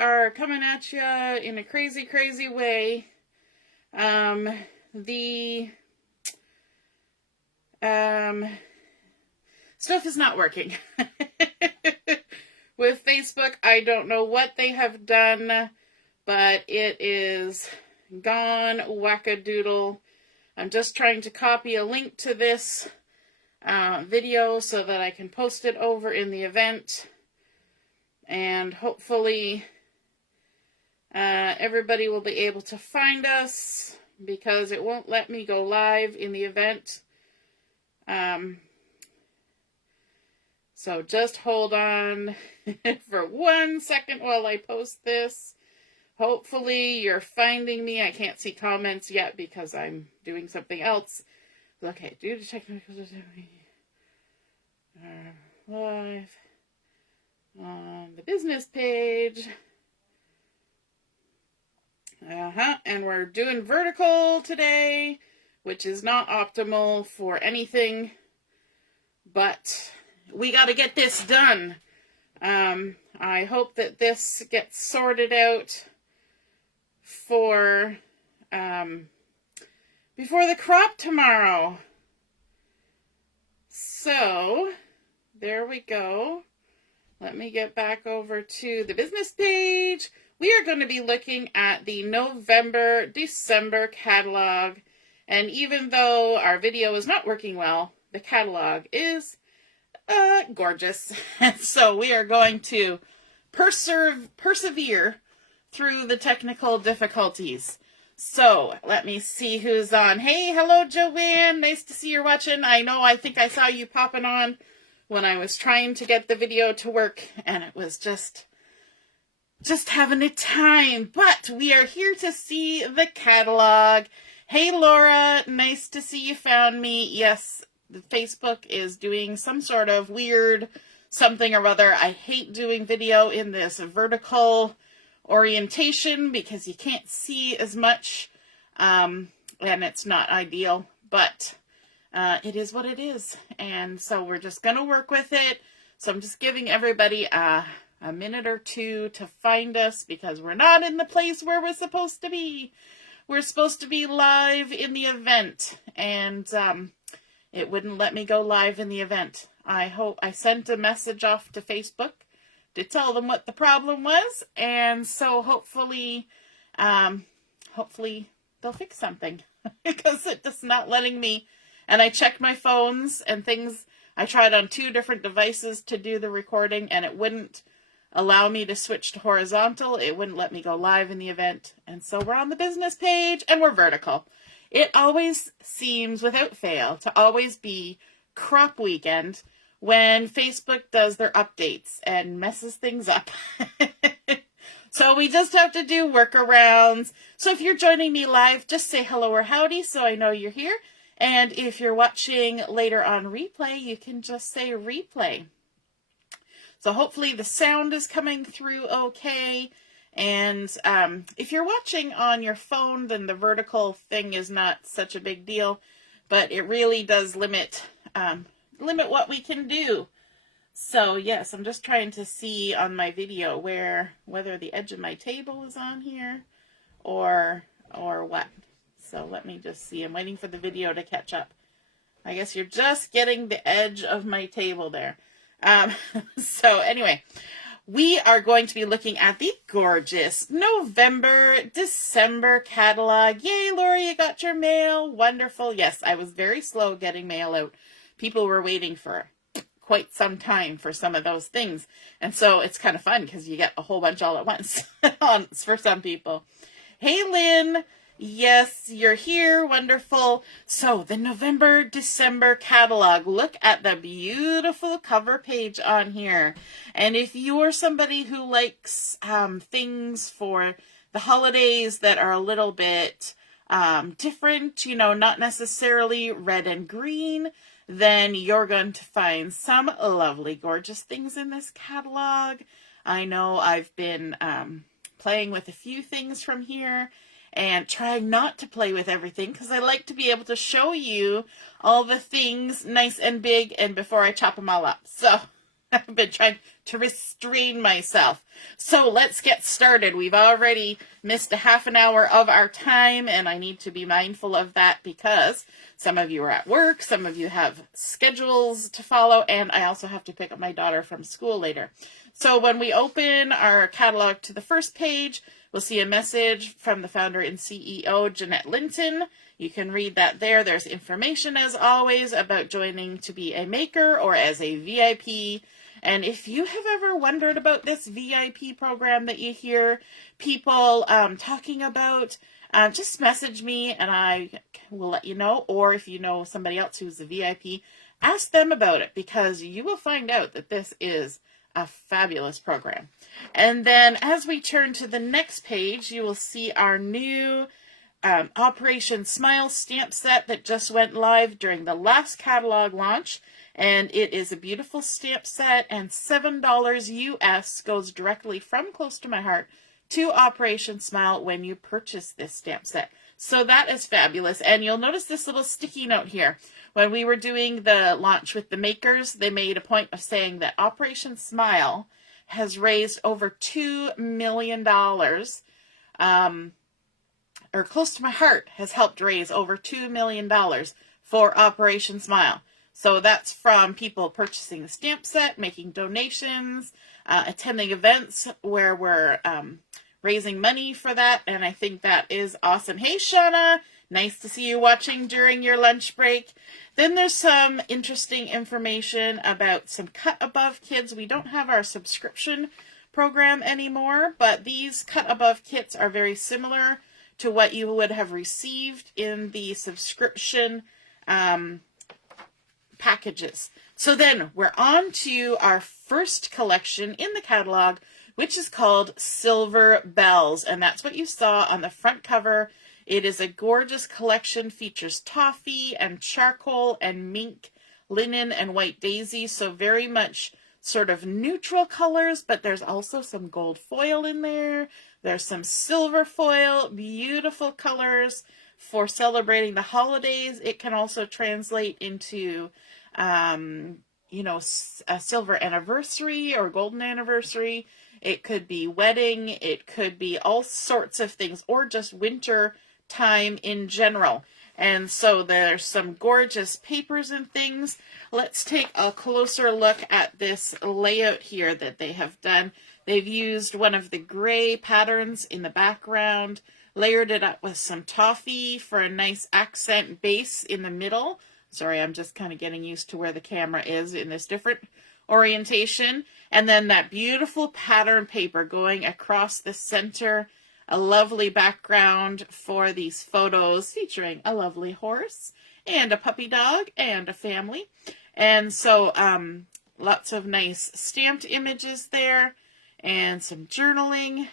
are coming at you in a crazy, crazy way. The stuff is not working. With Facebook, I don't know what they have done, but it is gone wackadoodle. I'm just trying to copy a link to this video so that I can post it over in the event. And hopefully everybody will be able to find us, because it won't let me go live in the event. So just hold on for 1 second while I post this. Hopefully you're finding me. I can't see comments yet because I'm doing something else. Okay, due to technical live on the business page. And we're doing vertical today, which is not optimal for anything, but we got to get this done. I hope that this gets sorted out for before the crop tomorrow. So there we go. Let me get back over to the business page. We are going to be looking at the November, December catalog. And even though our video is not working well, the catalog is gorgeous. And so we are going to persevere through the technical difficulties. So let me see who's on. Hey, hello, Joanne. Nice to see you're watching. I think I saw you popping on when I was trying to get the video to work, and it was just having a time. But we are here to see the catalog. Hey, Laura, nice to see you found me. Yes, the Facebook is doing some sort of weird something or other. I hate doing video in this vertical orientation because you can't see as much, and it's not ideal, but it is what it is. And so we're just going to work with it. So I'm just giving everybody a minute or two to find us, because we're not in the place where we're supposed to be. We're supposed to be live in the event, and it wouldn't let me go live in the event. I sent a message off to Facebook to tell them what the problem was, and so hopefully they'll fix something, because it's just not letting me. And I checked my phones and things. I tried on 2 different devices to do the recording, and it wouldn't allow me to switch to horizontal. It wouldn't let me go live in the event. And so we're on the business page and we're vertical. It always seems, without fail, to always be crop weekend when Facebook does their updates and messes things up. So we just have to do workarounds. So if you're joining me live, just say hello or howdy so I know you're here. And if you're watching later on replay, you can just say replay. So hopefully the sound is coming through okay. And if you're watching on your phone, then the vertical thing is not such a big deal. But it really does limit what we can do. So yes, I'm just trying to see on my video whether the edge of my table is on here or what. So let me just see. I'm waiting for the video to catch up. I guess you're just getting the edge of my table there. So anyway, we are going to be looking at the gorgeous November, December catalog. Yay, Lori, you got your mail. Wonderful. Yes, I was very slow getting mail out. People were waiting for quite some time for some of those things. And so it's kind of fun because you get a whole bunch all at once for some people. Hey, Lynn. Yes, you're here. Wonderful. So the November, December catalog. Look at the beautiful cover page on here. And if you're somebody who likes things for the holidays that are a little bit different, not necessarily red and green, then you're going to find some lovely, gorgeous things in this catalog. I know I've been playing with a few things from here, and trying not to play with everything because I like to be able to show you all the things nice and big and before I chop them all up. So I've been trying to restrain myself. So let's get started. We've already missed a half an hour of our time, and I need to be mindful of that because some of you are at work, some of you have schedules to follow, and I also have to pick up my daughter from school later. So when we open our catalog to the first page, we'll see a message from the founder and CEO, Jeanette Linton. You can read that there. There's information, as always, about joining to be a maker or as a VIP. And if you have ever wondered about this VIP program that you hear people talking about, just message me and I will let you know. Or if you know somebody else who's a VIP, ask them about it, because you will find out that this is a fabulous program. And then as we turn to the next page, you will see our new Operation Smile stamp set that just went live during the last catalog launch. And it is a beautiful stamp set, and $7 US goes directly from Close to My Heart to Operation Smile when you purchase this stamp set. So that is fabulous. And you'll notice this little sticky note here. When we were doing the launch with the makers, they made a point of saying that Operation Smile has raised over $2 million, or Close to My Heart has helped raise over $2 million for Operation Smile. So that's from people purchasing the stamp set, making donations, attending events where we're raising money for that, and I think that is awesome. Hey, Shauna, nice to see you watching during your lunch break. Then there's some interesting information about some Cut Above kits. We don't have our subscription program anymore, but these Cut Above kits are very similar to what you would have received in the subscription packages. So then we're on to our first collection in the catalog, which is called Silver Bells, and that's what you saw on the front cover. It is a gorgeous collection, features toffee and charcoal and mink, linen and white daisy, so very much sort of neutral colors, but there's also some gold foil in there. There's some silver foil, beautiful colors for celebrating the holidays. It can also translate into, a silver anniversary or golden anniversary. It could be wedding. It could be all sorts of things, or just winter time in general. And so there's some gorgeous papers and things. Let's take a closer look at this layout here that they have done. They've used one of the gray patterns in the background, layered it up with some toffee for a nice accent base in the middle. Sorry, I'm just kind of getting used to where the camera is in this different orientation. And then that beautiful pattern paper going across the center. A lovely background for these photos featuring a lovely horse and a puppy dog and a family. And so lots of nice stamped images there and some journaling.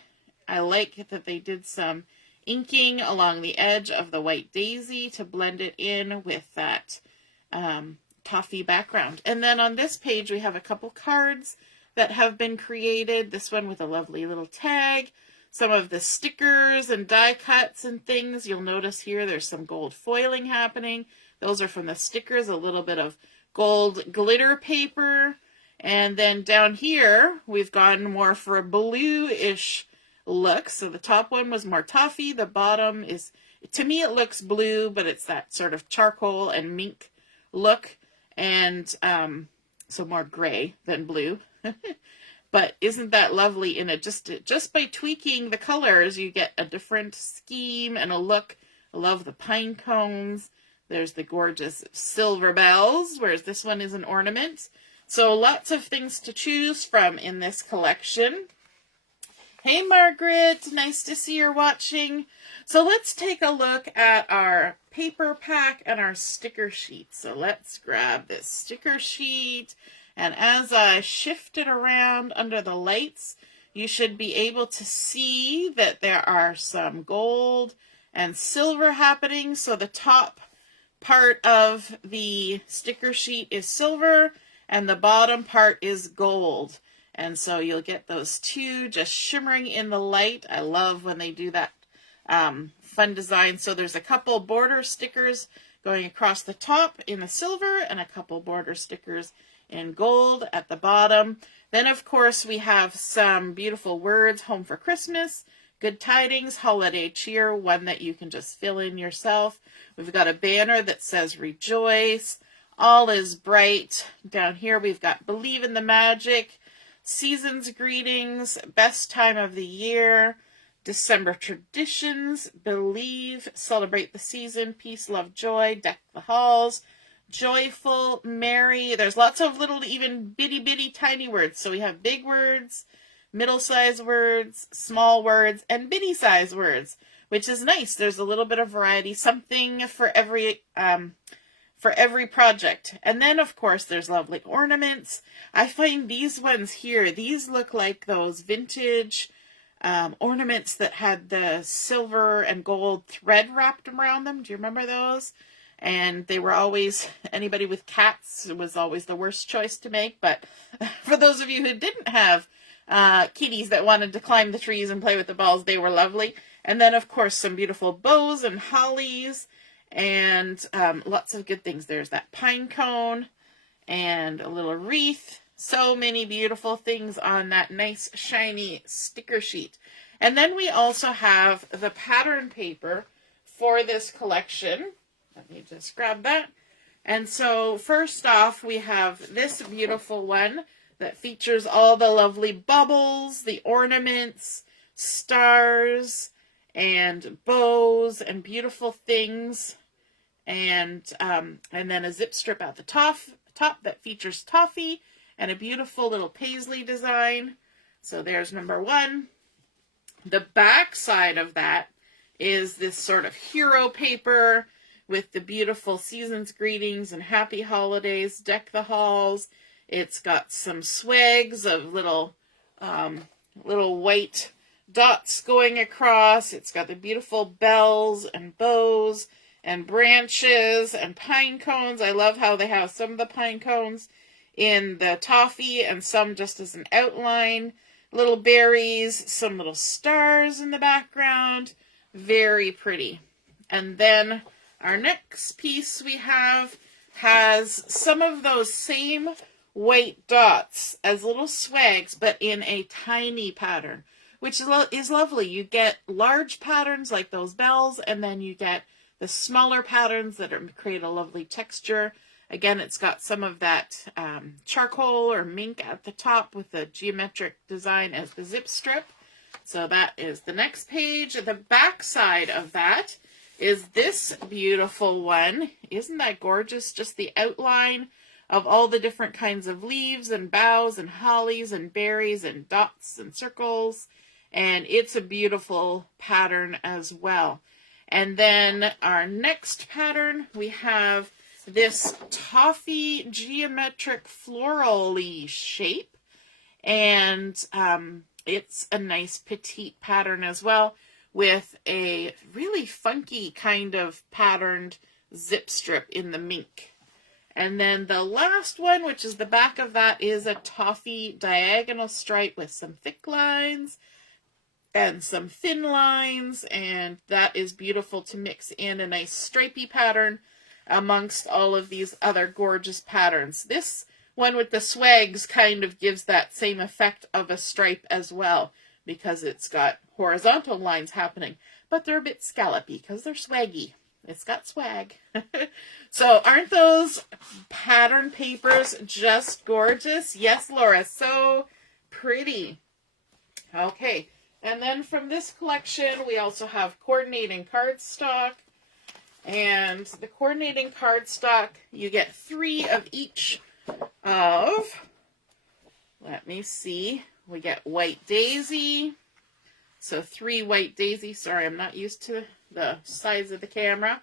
I like that they did some inking along the edge of the white daisy to blend it in with that toffee background. And then on this page we have a couple cards that have been created. This one with a lovely little tag. Some of the stickers and die cuts and things. You'll notice here there's some gold foiling happening. Those are from the stickers, a little bit of gold glitter paper. And then down here, we've gone more for a blue-ish look. So the top one was more toffee. The bottom is, to me it looks blue, but it's that sort of charcoal and mink look. And so more gray than blue. But isn't that lovely? In it, just by tweaking the colors, you get a different scheme and a look. I love the pine cones. There's the gorgeous silver bells, whereas this one is an ornament. So lots of things to choose from in this collection. Hey, Margaret, nice to see you're watching. So let's take a look at our paper pack and our sticker sheet. So let's grab this sticker sheet. And as I shift it around under the lights, you should be able to see that there are some gold and silver happening. So the top part of the sticker sheet is silver and the bottom part is gold. And so you'll get those two just shimmering in the light. I love when they do that fun design. So there's a couple border stickers going across the top in the silver and a couple border stickers in gold at the bottom. Then, of course, we have some beautiful words, home for Christmas, good tidings, holiday cheer, one that you can just fill in yourself. We've got a banner that says rejoice, all is bright. Down here we've got believe in the magic, season's greetings, best time of the year, December traditions, believe, celebrate the season, peace, love, joy, deck the halls, joyful, merry. There's lots of little, even bitty tiny words. So we have big words, middle-sized words, small words, and bitty-sized words, which is nice. There's a little bit of variety, something for every project. And then, of course, there's lovely ornaments. I find these ones here, these look like those vintage ornaments that had the silver and gold thread wrapped around them. Do you remember those? And they were always, anybody with cats, it was always the worst choice to make. But for those of you who didn't have kitties that wanted to climb the trees and play with the balls, they were lovely. And then, of course, some beautiful bows and hollies and lots of good things. There's that pine cone and a little wreath. So many beautiful things on that nice shiny sticker sheet. And then we also have the pattern paper for this collection. Let me just grab that. And so first off, we have this beautiful one that features all the lovely bubbles, the ornaments, stars, and bows, and beautiful things. And then a zip strip at the top that features toffee and a beautiful little paisley design. So there's number one. The back side of that is this sort of hero paper with the beautiful season's greetings and happy holidays, deck the halls. It's got some swags of little white dots going across. It's got the beautiful bells and bows and branches and pine cones. I love how they have some of the pine cones in the toffee and some just as an outline. Little berries, some little stars in the background. Very pretty. And then our next piece we have has some of those same white dots as little swags, but in a tiny pattern, which is lovely. You get large patterns like those bells, and then you get the smaller patterns that create a lovely texture. Again, it's got some of that charcoal or mink at the top with the geometric design as the zip strip. So that is the next page. The back side of that is this beautiful one. Isn't that gorgeous? Just the outline of all the different kinds of leaves and boughs and hollies and berries and dots and circles. And it's a beautiful pattern as well. And then our next pattern, we have this toffee geometric floral-y shape. And it's a nice petite pattern as well with a really funky kind of patterned zip strip in the mink. And then the last one, which is the back of that, is a toffee diagonal stripe with some thick lines and some thin lines, and that is beautiful to mix in a nice stripy pattern amongst all of these other gorgeous patterns. This one with the swags kind of gives that same effect of a stripe as well, because it's got horizontal lines happening, but they're a bit scallopy because they're swaggy. It's got swag. So aren't those pattern papers just gorgeous? Yes, Laura, so pretty. Okay, and then from this collection, we also have coordinating cardstock. And the coordinating cardstock, you get 3 of each of, let me see, we get White Daisy. So 3 White Daisy. Sorry, I'm not used to the size of the camera.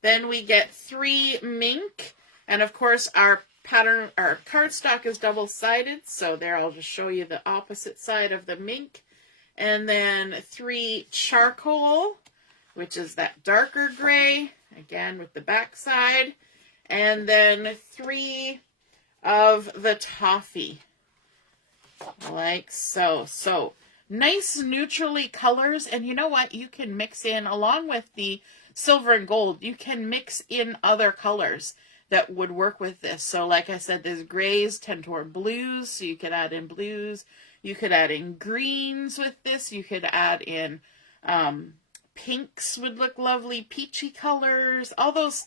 Then we get 3 mink. And of course, our cardstock is double-sided. So there, I'll just show you the opposite side of the mink. And then 3 charcoal, which is that darker gray, again with the back side. And then 3 of the toffee, like so. So nice neutrally colors, and you know what? You can mix in, along with the silver and gold, you can mix in other colors. that would work with this. So like I said, there's grays tend toward blues, so you could add in blues. You could add in greens with this. You could add in pinks would look lovely, peachy colors. All those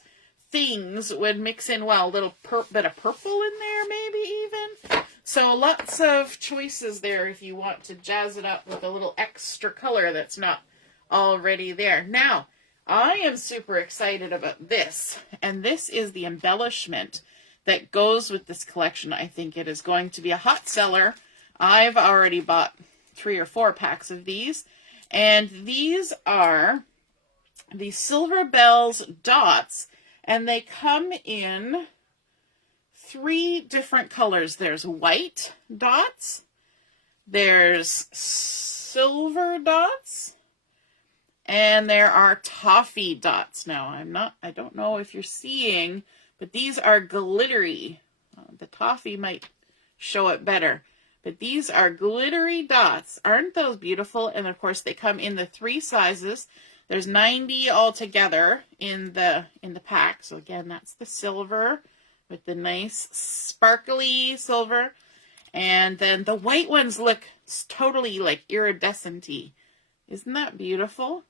things would mix in well. A little bit of purple in there maybe even. So lots of choices there if you want to jazz it up with a little extra color that's not already there. Now, I am super excited about this, and this is the embellishment that goes with this collection. I think it is going to be a hot seller. I've already bought 3 or 4 packs of these, and these are the Silver Bells dots, and they come in 3 different colors. There's white dots, there's silver dots, and there are toffee dots. Now, I don't know if you're seeing, but these are glittery. The toffee might show it better, but these are glittery dots. Aren't those beautiful? And of course, they come in the 3 sizes. There's 90 altogether in the pack. So again, that's the silver with the nice sparkly silver. And then the white ones look totally like iridescent-y. Isn't that beautiful?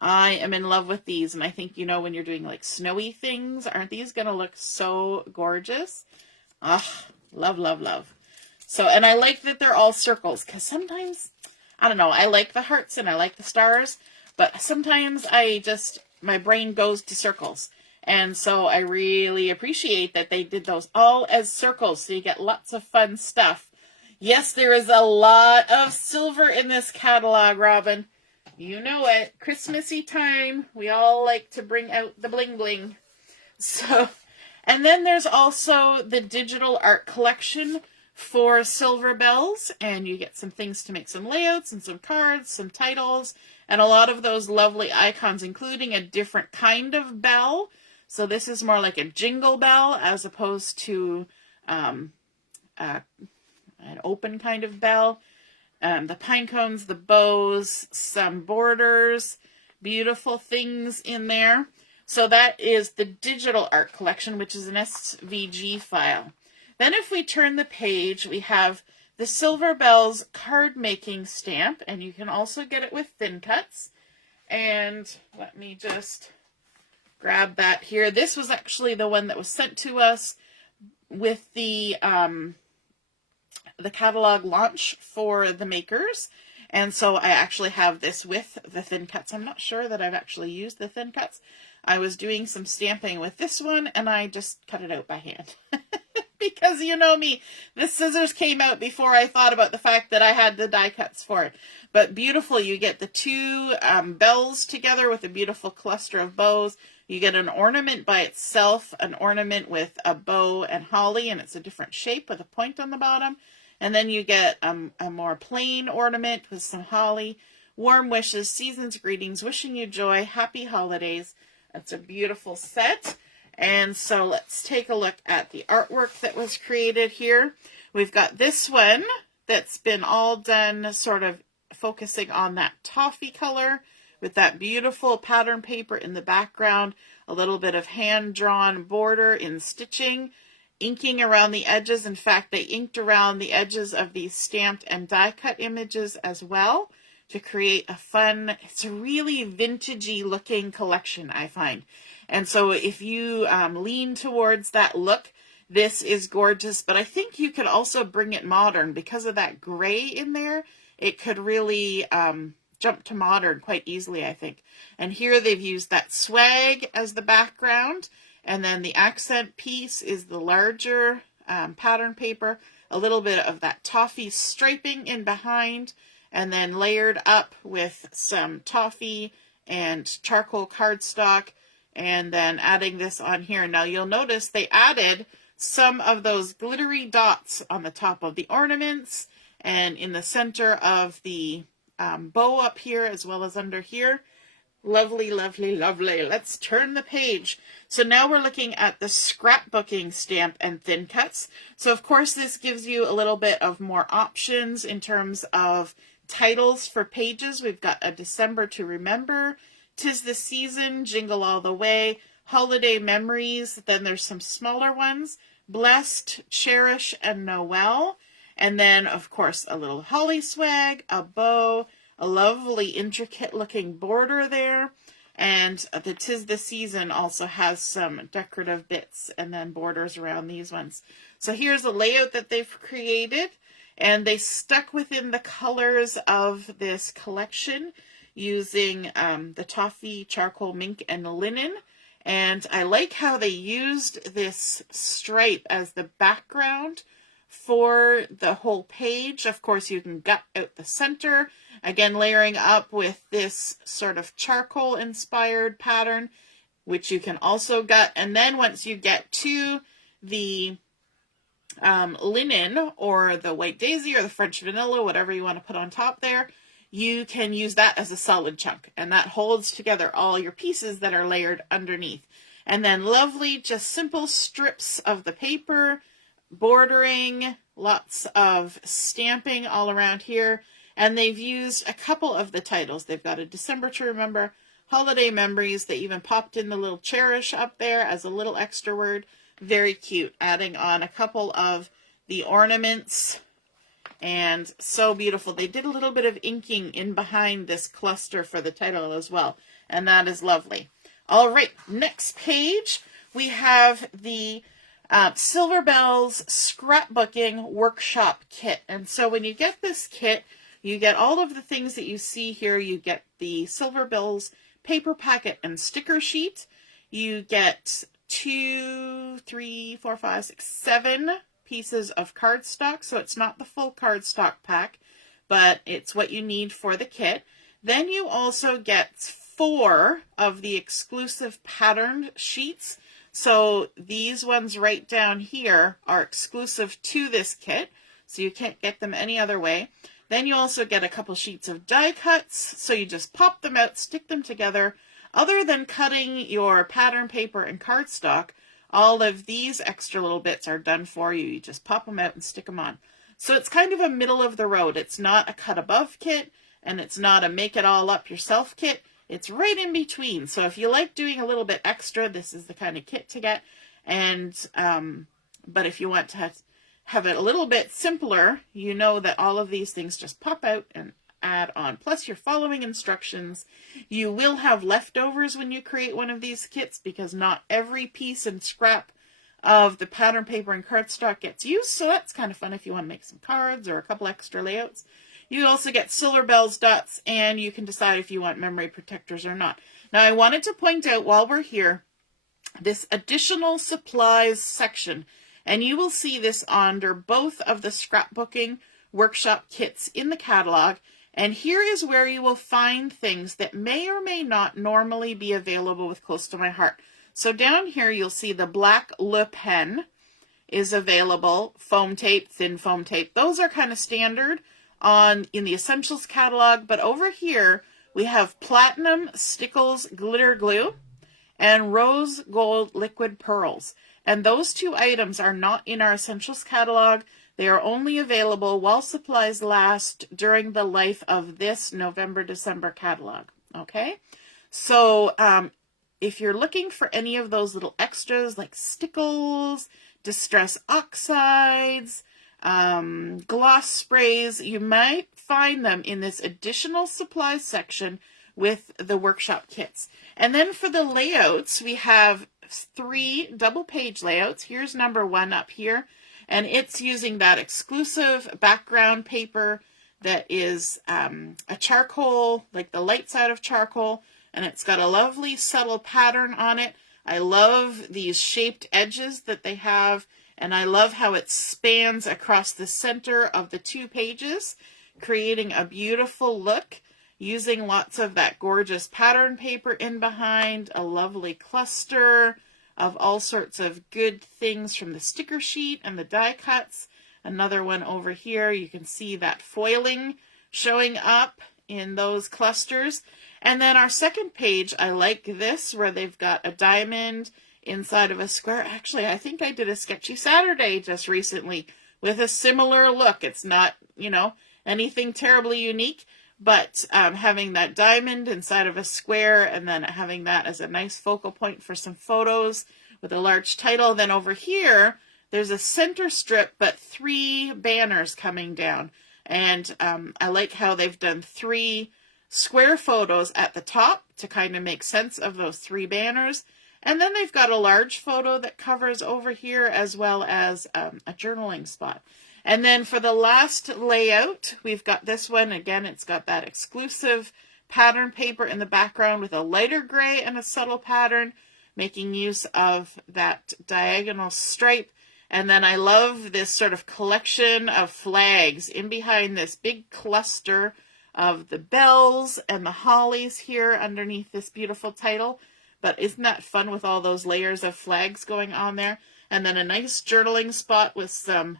I am in love with these, and I think, you know, when you're doing like snowy things, aren't these going to look so gorgeous? Ah, love, love, love. So, and I like that they're all circles, because sometimes, I don't know, I like the hearts and I like the stars, but sometimes my brain goes to circles. And so I really appreciate that they did those all as circles, so you get lots of fun stuff. Yes, there is a lot of silver in this catalog, Robin. You know it. Christmassy time. We all like to bring out the bling bling. So, and then there's also the digital art collection for Silver Bells, and you get some things to make some layouts and some cards, some titles, and a lot of those lovely icons, including a different kind of bell. So this is more like a jingle bell as opposed to an open kind of bell. The pine cones, the bows, some borders, beautiful things in there. So that is the digital art collection, which is an SVG file. Then if we turn the page, we have the Silver Bells card making stamp, and you can also get it with thin cuts. And let me just grab that here. This was actually the one that was sent to us with the catalog launch for the makers. And so I actually have this with the thin cuts. I'm not sure that I've actually used the thin cuts. I was doing some stamping with this one, and I just cut it out by hand. Because you know me, the scissors came out before I thought about the fact that I had the die cuts for it. But beautiful, you get the 2 bells together with a beautiful cluster of bows. You get an ornament by itself, an ornament with a bow and holly, and it's a different shape with a point on the bottom. And then you get a more plain ornament with some holly. Warm wishes, season's greetings, wishing you joy, happy holidays. That's a beautiful set. And so let's take a look at the artwork that was created here. We've got this one that's been all done sort of focusing on that toffee color with that beautiful pattern paper in the background, a little bit of hand-drawn border in stitching, inking around the edges. In fact, they inked around the edges of these stamped and die-cut images as well to create a fun, it's a really vintagey looking collection, I find. And so if you lean towards that look, this is gorgeous. But I think you could also bring it modern because of that gray in there. It could really jump to modern quite easily, I think. And here they've used that swag as the background. And then the accent piece is the larger pattern paper. A little bit of that toffee striping in behind. And then layered up with some toffee and charcoal cardstock. And then adding this on here. Now you'll notice they added some of those glittery dots on the top of the ornaments and in the center of the bow up here as well as under here. Lovely, lovely, lovely. Let's turn the page. So now we're looking at the scrapbooking stamp and thin cuts. So of course this gives you a little bit of more options in terms of titles for pages. We've got a December to Remember, 'Tis the Season, Jingle All the Way, Holiday Memories. Then there's some smaller ones, Blessed, Cherish, and Noel. And then, of course, a little holly swag, a bow, a lovely intricate looking border there. And the 'Tis the Season also has some decorative bits and then borders around these ones. So here's a layout that they've created, and they stuck within the colors of this collection using the toffee, charcoal, mink, and linen. And I like how they used this stripe as the background for the whole page. Of course, you can gut out the center, again layering up with this sort of charcoal inspired pattern, which you can also gut. And then once you get to the linen or the white daisy or the French vanilla, whatever you want to put on top there, you can use that as a solid chunk, and that holds together all your pieces that are layered underneath. And then lovely, just simple strips of the paper, bordering, lots of stamping all around here. And they've used a couple of the titles. They've got a December to Remember, Holiday Memories. They even popped in the little cherish up there as a little extra word. Very cute, adding on a couple of the ornaments, and so beautiful. They did a little bit of inking in behind this cluster for the title as well, and that is lovely. All right, next page, we have the Silver Bells Scrapbooking Workshop Kit. And so when you get this kit, you get all of the things that you see here. You get the Silver Bells paper packet and sticker sheet. You get 2, 3, 4, 5, 6, 7 pieces of cardstock. So it's not the full cardstock pack, but it's what you need for the kit. Then you also get 4 of the exclusive patterned sheets. So these ones right down here are exclusive to this kit, so you can't get them any other way. Then you also get a couple sheets of die cuts, so you just pop them out, stick them together. Other than cutting your pattern paper and cardstock, all of these extra little bits are done for you. You just pop them out and stick them on. So it's kind of a middle of the road. It's not a cut above kit, and it's not a make it all up yourself kit. It's right in between. So if you like doing a little bit extra, this is the kind of kit to get. And but if you want to have it a little bit simpler, you know that all of these things just pop out and add on. Plus you're following instructions. You will have leftovers when you create one of these kits, because not every piece and scrap of the pattern paper and cardstock gets used. So that's kind of fun if you want to make some cards or a couple extra layouts. You also get Silver Bells dots, and you can decide if you want memory protectors or not. Now, I wanted to point out while we're here, this additional supplies section, and you will see this under both of the scrapbooking workshop kits in the catalog. And here is where you will find things that may or may not normally be available with Close to My Heart. So down here, you'll see the black Le Pen is available, foam tape, thin foam tape. Those are kind of standard in the Essentials catalog, but over here we have Platinum Stickles Glitter Glue and Rose Gold Liquid Pearls. And those 2 items are not in our Essentials catalog. They are only available while supplies last during the life of this November-December catalog. Okay? So if you're looking for any of those little extras like stickles, distress oxides, gloss sprays, you might find them in this additional supplies section with the workshop kits. And then for the layouts, we have 3 double page layouts. Here's number 1 up here, and it's using that exclusive background paper that is a charcoal, like the light side of charcoal, and it's got a lovely subtle pattern on it. I love these shaped edges that they have, and I love how it spans across the center of the 2 pages, creating a beautiful look, using lots of that gorgeous pattern paper in behind, a lovely cluster of all sorts of good things from the sticker sheet and the die cuts. Another one over here, you can see that foiling showing up in those clusters. And then our second page, I like this, where they've got a diamond inside of a square. Actually, I think I did a Sketchy Saturday just recently with a similar look. It's not, anything terribly unique, but having that diamond inside of a square and then having that as a nice focal point for some photos with a large title. Then over here, there's a center strip, but 3 banners coming down. And I like how they've done 3 square photos at the top to kind of make sense of those 3 banners. And then they've got a large photo that covers over here, as well as a journaling spot. And then for the last layout, we've got this one. Again, it's got that exclusive pattern paper in the background with a lighter gray and a subtle pattern, making use of that diagonal stripe. And then I love this sort of collection of flags in behind this big cluster of the bells and the hollies here underneath this beautiful title. But isn't that fun with all those layers of flags going on there? And then a nice journaling spot with some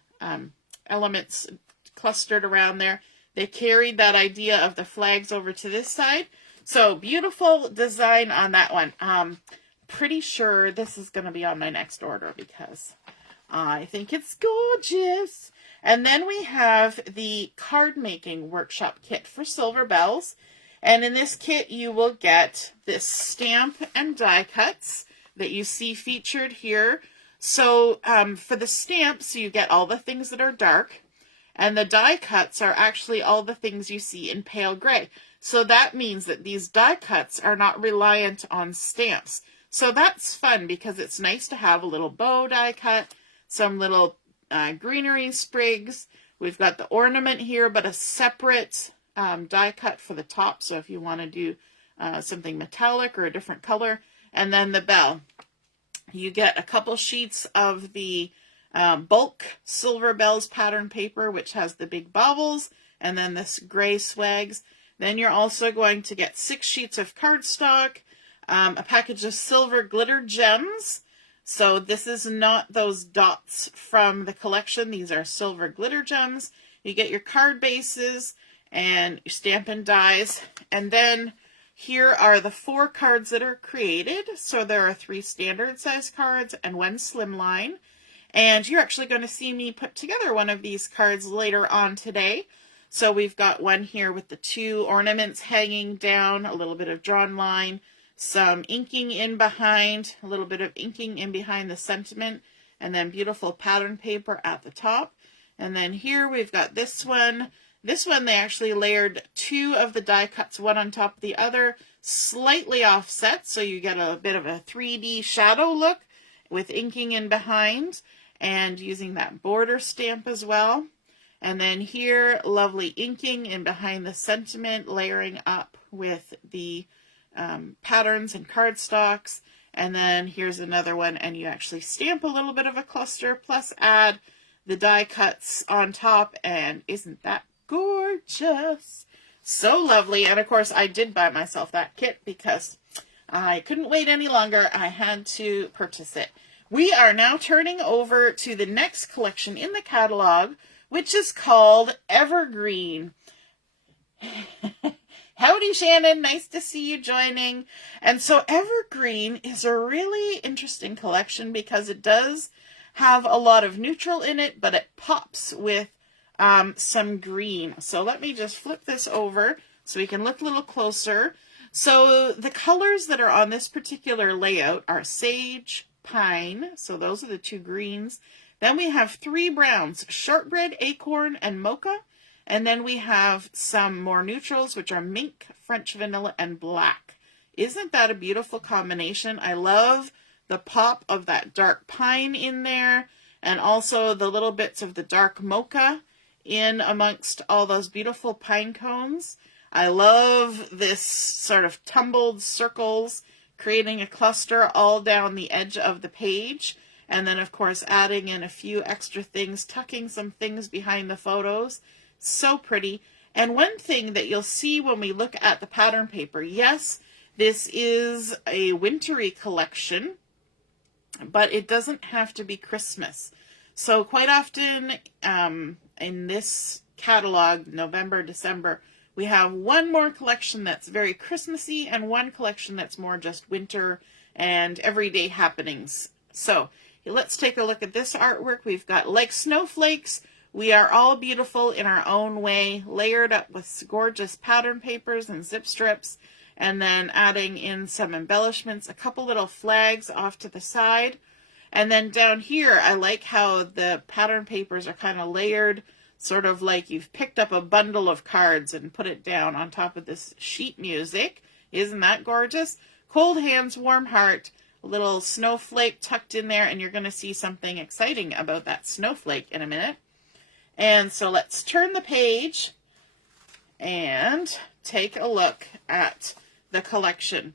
elements clustered around there. They carried that idea of the flags over to this side. So beautiful design on that one. Pretty sure this is going to be on my next order because I think it's gorgeous. And then we have the card making workshop kit for Silver Bells. And in this kit, you will get this stamp and die cuts that you see featured here. So for the stamps, you get all the things that are dark, and the die cuts are actually all the things you see in pale gray. So that means that these die cuts are not reliant on stamps. So that's fun because it's nice to have a little bow die cut, some little greenery sprigs. We've got the ornament here, but a separate die cut for the top, so if you want to do something metallic or a different color. And then the bell. You get a couple sheets of the bulk Silver Bells pattern paper, which has the big baubles, and then this gray swags. Then you're also going to get 6 sheets of cardstock, a package of silver glitter gems. So this is not those dots from the collection. These are silver glitter gems. You get your card bases and your Stampin' Dies. And then here are the 4 cards that are created. So there are 3 standard size cards and 1 slimline. And you're actually going to see me put together one of these cards later on today. So we've got one here with the 2 ornaments hanging down, a little bit of drawn line, some inking in behind, a little bit of inking in behind the sentiment, and then beautiful pattern paper at the top. And then here we've got this one. This one they actually layered 2 of the die cuts, one on top of the other, slightly offset, so you get a bit of a 3D shadow look with inking in behind and using that border stamp as well. And then here, lovely inking in behind the sentiment, layering up with the patterns and cardstocks. And then here's another one, and you actually stamp a little bit of a cluster, plus add the die cuts on top, and isn't that gorgeous? So lovely. And of course, I did buy myself that kit because I couldn't wait any longer. I had to purchase it. We are now turning over to the next collection in the catalog, which is called Evergreen. Howdy, Shannon. Nice to see you joining. And so Evergreen is a really interesting collection because it does have a lot of neutral in it, but it pops with some green. So let me just flip this over so we can look a little closer. So the colors that are on this particular layout are sage, pine. So those are the 2 greens. Then we have 3 browns, shortbread, acorn, and mocha. And then we have some more neutrals, which are mink, French vanilla, and black. Isn't that a beautiful combination? I love the pop of that dark pine in there, and also the little bits of the dark mocha in amongst all those beautiful pine cones. I love this sort of tumbled circles, creating a cluster all down the edge of the page. And then, of course, adding in a few extra things, tucking some things behind the photos. So pretty. And one thing that you'll see when we look at the pattern paper, yes, this is a wintry collection, but it doesn't have to be Christmas. So quite often in this catalog, November, December, we have one more collection that's very Christmassy and one collection that's more just winter and everyday happenings. So let's take a look at this artwork. We've got like snowflakes We are all beautiful in our own way, layered up with gorgeous pattern papers and zip strips, and then adding in some embellishments, a couple little flags off to the side. And then down here, I like how the pattern papers are kind of layered, sort of like you've picked up a bundle of cards and put it down on top of this sheet music. Isn't that gorgeous? Cold hands, warm heart, a little snowflake tucked in there, and you're going to see something exciting about that snowflake in a minute. And so let's turn the page and take a look at the collection.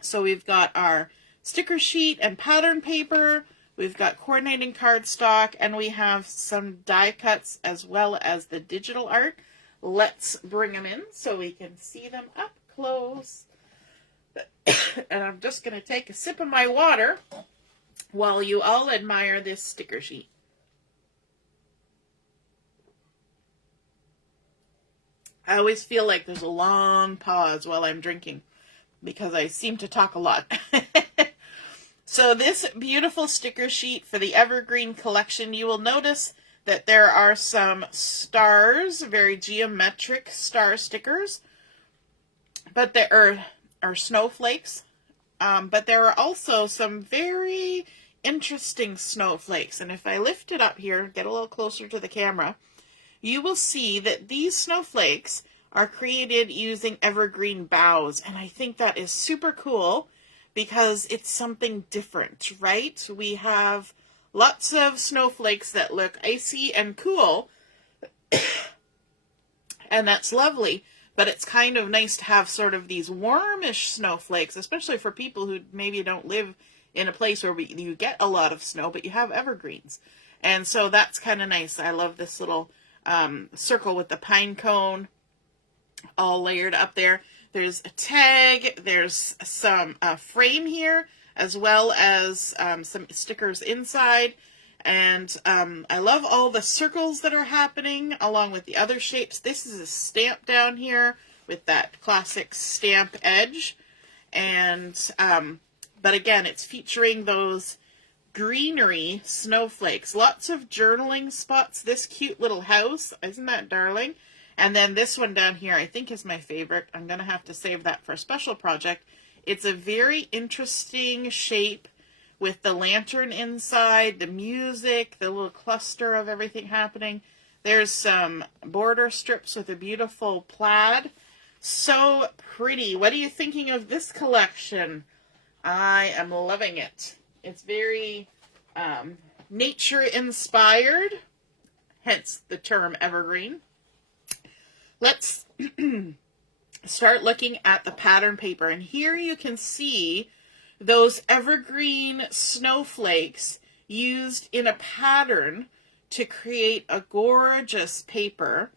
So we've got our sticker sheet and pattern paper, we've got coordinating cardstock, and we have some die cuts as well as the digital art. Let's bring them in so we can see them up close. And I'm just going to take a sip of my water while you all admire this sticker sheet. I always feel like there's a long pause while I'm drinking because I seem to talk a lot. So this beautiful sticker sheet for the Evergreen collection, you will notice that there are some stars, very geometric star stickers, but there are snowflakes, but there are also some very interesting snowflakes. And if I lift it up here, get a little closer to the camera, you will see that these snowflakes are created using evergreen boughs. And I think that is super cool because it's something different, right? We have lots of snowflakes that look icy and cool, and that's lovely. But it's kind of nice to have sort of these warmish snowflakes, especially for people who maybe don't live in a place where you get a lot of snow, but you have evergreens. And so that's kind of nice. I love this little circle with the pine cone all layered up there. There's a tag, there's some frame here, as well as some stickers inside. And I love all the circles that are happening along with the other shapes. This is a stamp down here with that classic stamp edge. And but again, it's featuring those greenery snowflakes. Lots of journaling spots. This cute little house. Isn't that darling? And then this one down here I think is my favorite. I'm going to have to save that for a special project. It's a very interesting shape with the lantern inside, the music, the little cluster of everything happening. There's some border strips with a beautiful plaid. So pretty. What are you thinking of this collection? I am loving it. It's very nature inspired, hence the term evergreen. Let's start looking at the pattern paper, and here you can see those evergreen snowflakes used in a pattern to create a gorgeous paper,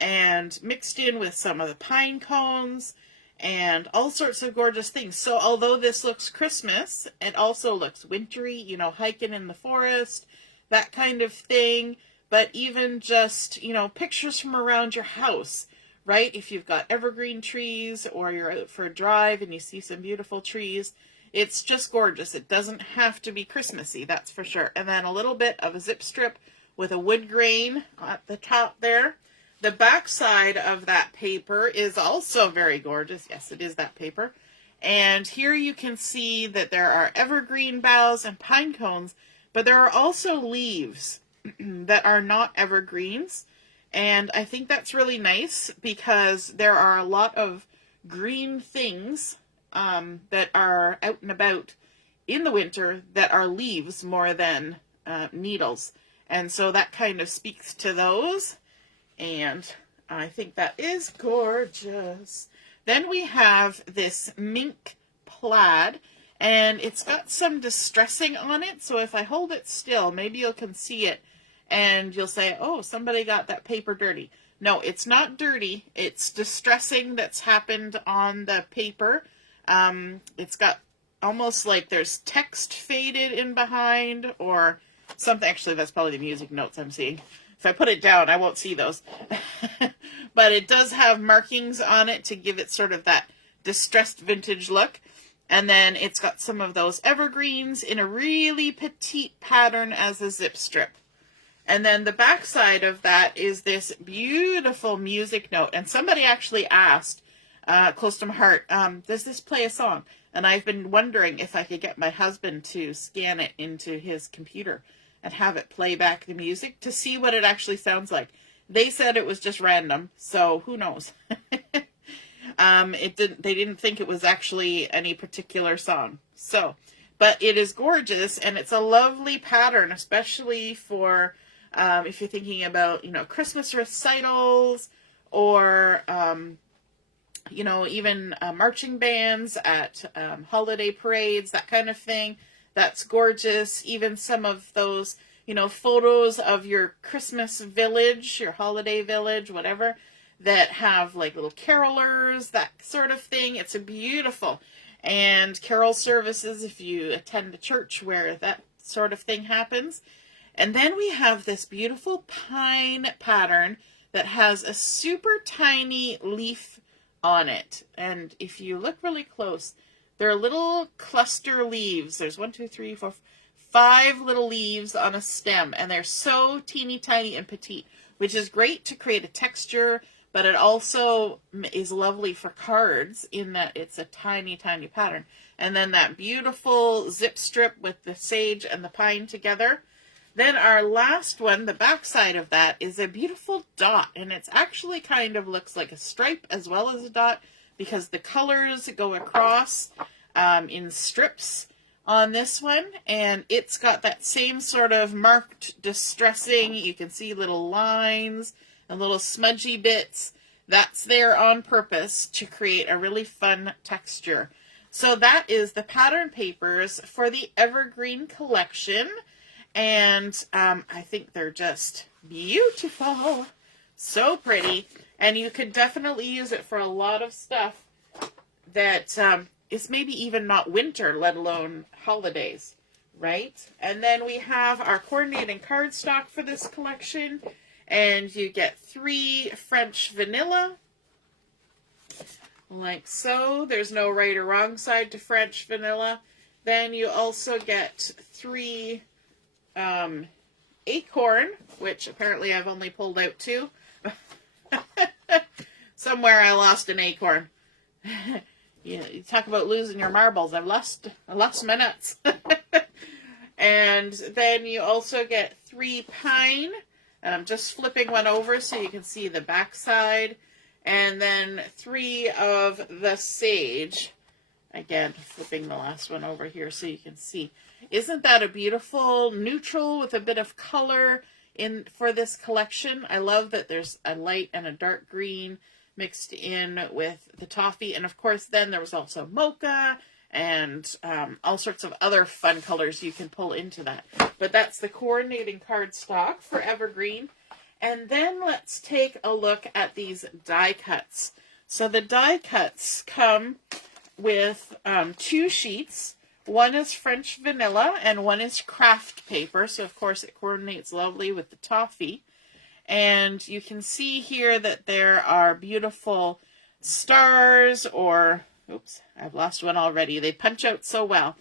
and mixed in with some of the pine cones and all sorts of gorgeous things. So although this looks Christmas, it also looks wintry, you know, hiking in the forest, that kind of thing. But even just, you know, pictures from around your house, right? If you've got evergreen trees or you're out for a drive and you see some beautiful trees, it's just gorgeous. It doesn't have to be Christmassy, that's for sure. And then a little bit of a zip strip with a wood grain at the top there. The back side of that paper is also very gorgeous. Yes, it is that paper. And here you can see that there are evergreen boughs and pine cones, but there are also leaves that are not evergreens. And I think that's really nice because there are a lot of green things that are out and about in the winter that are leaves more than needles. And so that kind of speaks to those. And I think that is gorgeous. Then we have this mink plaid, and it's got some distressing on it. So if I hold it still, maybe you can see it, and you'll say, oh, somebody got that paper dirty. No, it's not dirty. It's distressing that's happened on the paper. It's got almost like there's text faded in behind or something. Actually, that's probably the music notes I'm seeing. If I put it down, I won't see those. But it does have markings on it to give it sort of that distressed vintage look. And then it's got some of those evergreens in a really petite pattern as a zip strip. And then the back side of that is this beautiful music note. And somebody actually asked, close to my heart, does this play a song? And I've been wondering if I could get my husband to scan it into his computer and have it play back the music to see what it actually sounds like. They said it was just random, so who knows? They didn't think it was actually any particular song. So, but it is gorgeous, and it's a lovely pattern, especially for if you're thinking about, Christmas recitals or, even marching bands at holiday parades, that kind of thing. That's gorgeous. Even some of those, photos of your Christmas village, your holiday village, whatever, that have like little carolers, that sort of thing. It's a beautiful. And carol services if you attend a church where that sort of thing happens. And then we have this beautiful pine pattern that has a super tiny leaf on it. And if you look really close, there are little cluster leaves. There's 1, 2, 3, 4, 5 little leaves on a stem. And they're so teeny tiny and petite, which is great to create a texture, but it also is lovely for cards in that it's a tiny, tiny pattern. And then that beautiful zip strip with the sage and the pine together. Then our last one, the back side of that, is a beautiful dot. And it's actually kind of looks like a stripe as well as a dot because the colors go across in strips on this one. And it's got that same sort of marked distressing. You can see little lines and little smudgy bits. That's there on purpose to create a really fun texture. So that is the pattern papers for the Evergreen collection. And I think they're just beautiful. So pretty. And you could definitely use it for a lot of stuff that is maybe even not winter, let alone holidays, right? And then we have our coordinating cardstock for this collection. And you get 3 French vanilla, like so. There's no right or wrong side to French vanilla. Then you also get 3 acorn, which apparently I've only pulled out 2. Somewhere I lost an acorn. You talk about losing your marbles. I lost my nuts. And then you also get 3 pine. And I'm just flipping one over so you can see the back side. And then 3 of the sage. Again, flipping the last one over here so you can see. Isn't that a beautiful neutral with a bit of color in for this collection? I love that there's a light and a dark green mixed in with the toffee. And of course, then there was also mocha and all sorts of other fun colors you can pull into that. But that's the coordinating cardstock for Evergreen. And then let's take a look at these die cuts. So the die cuts come with 2 sheets. One is French vanilla and one is craft paper. So, of course, it coordinates lovely with the toffee. And you can see here that there are beautiful stars or, oops, I've lost one already. They punch out so well.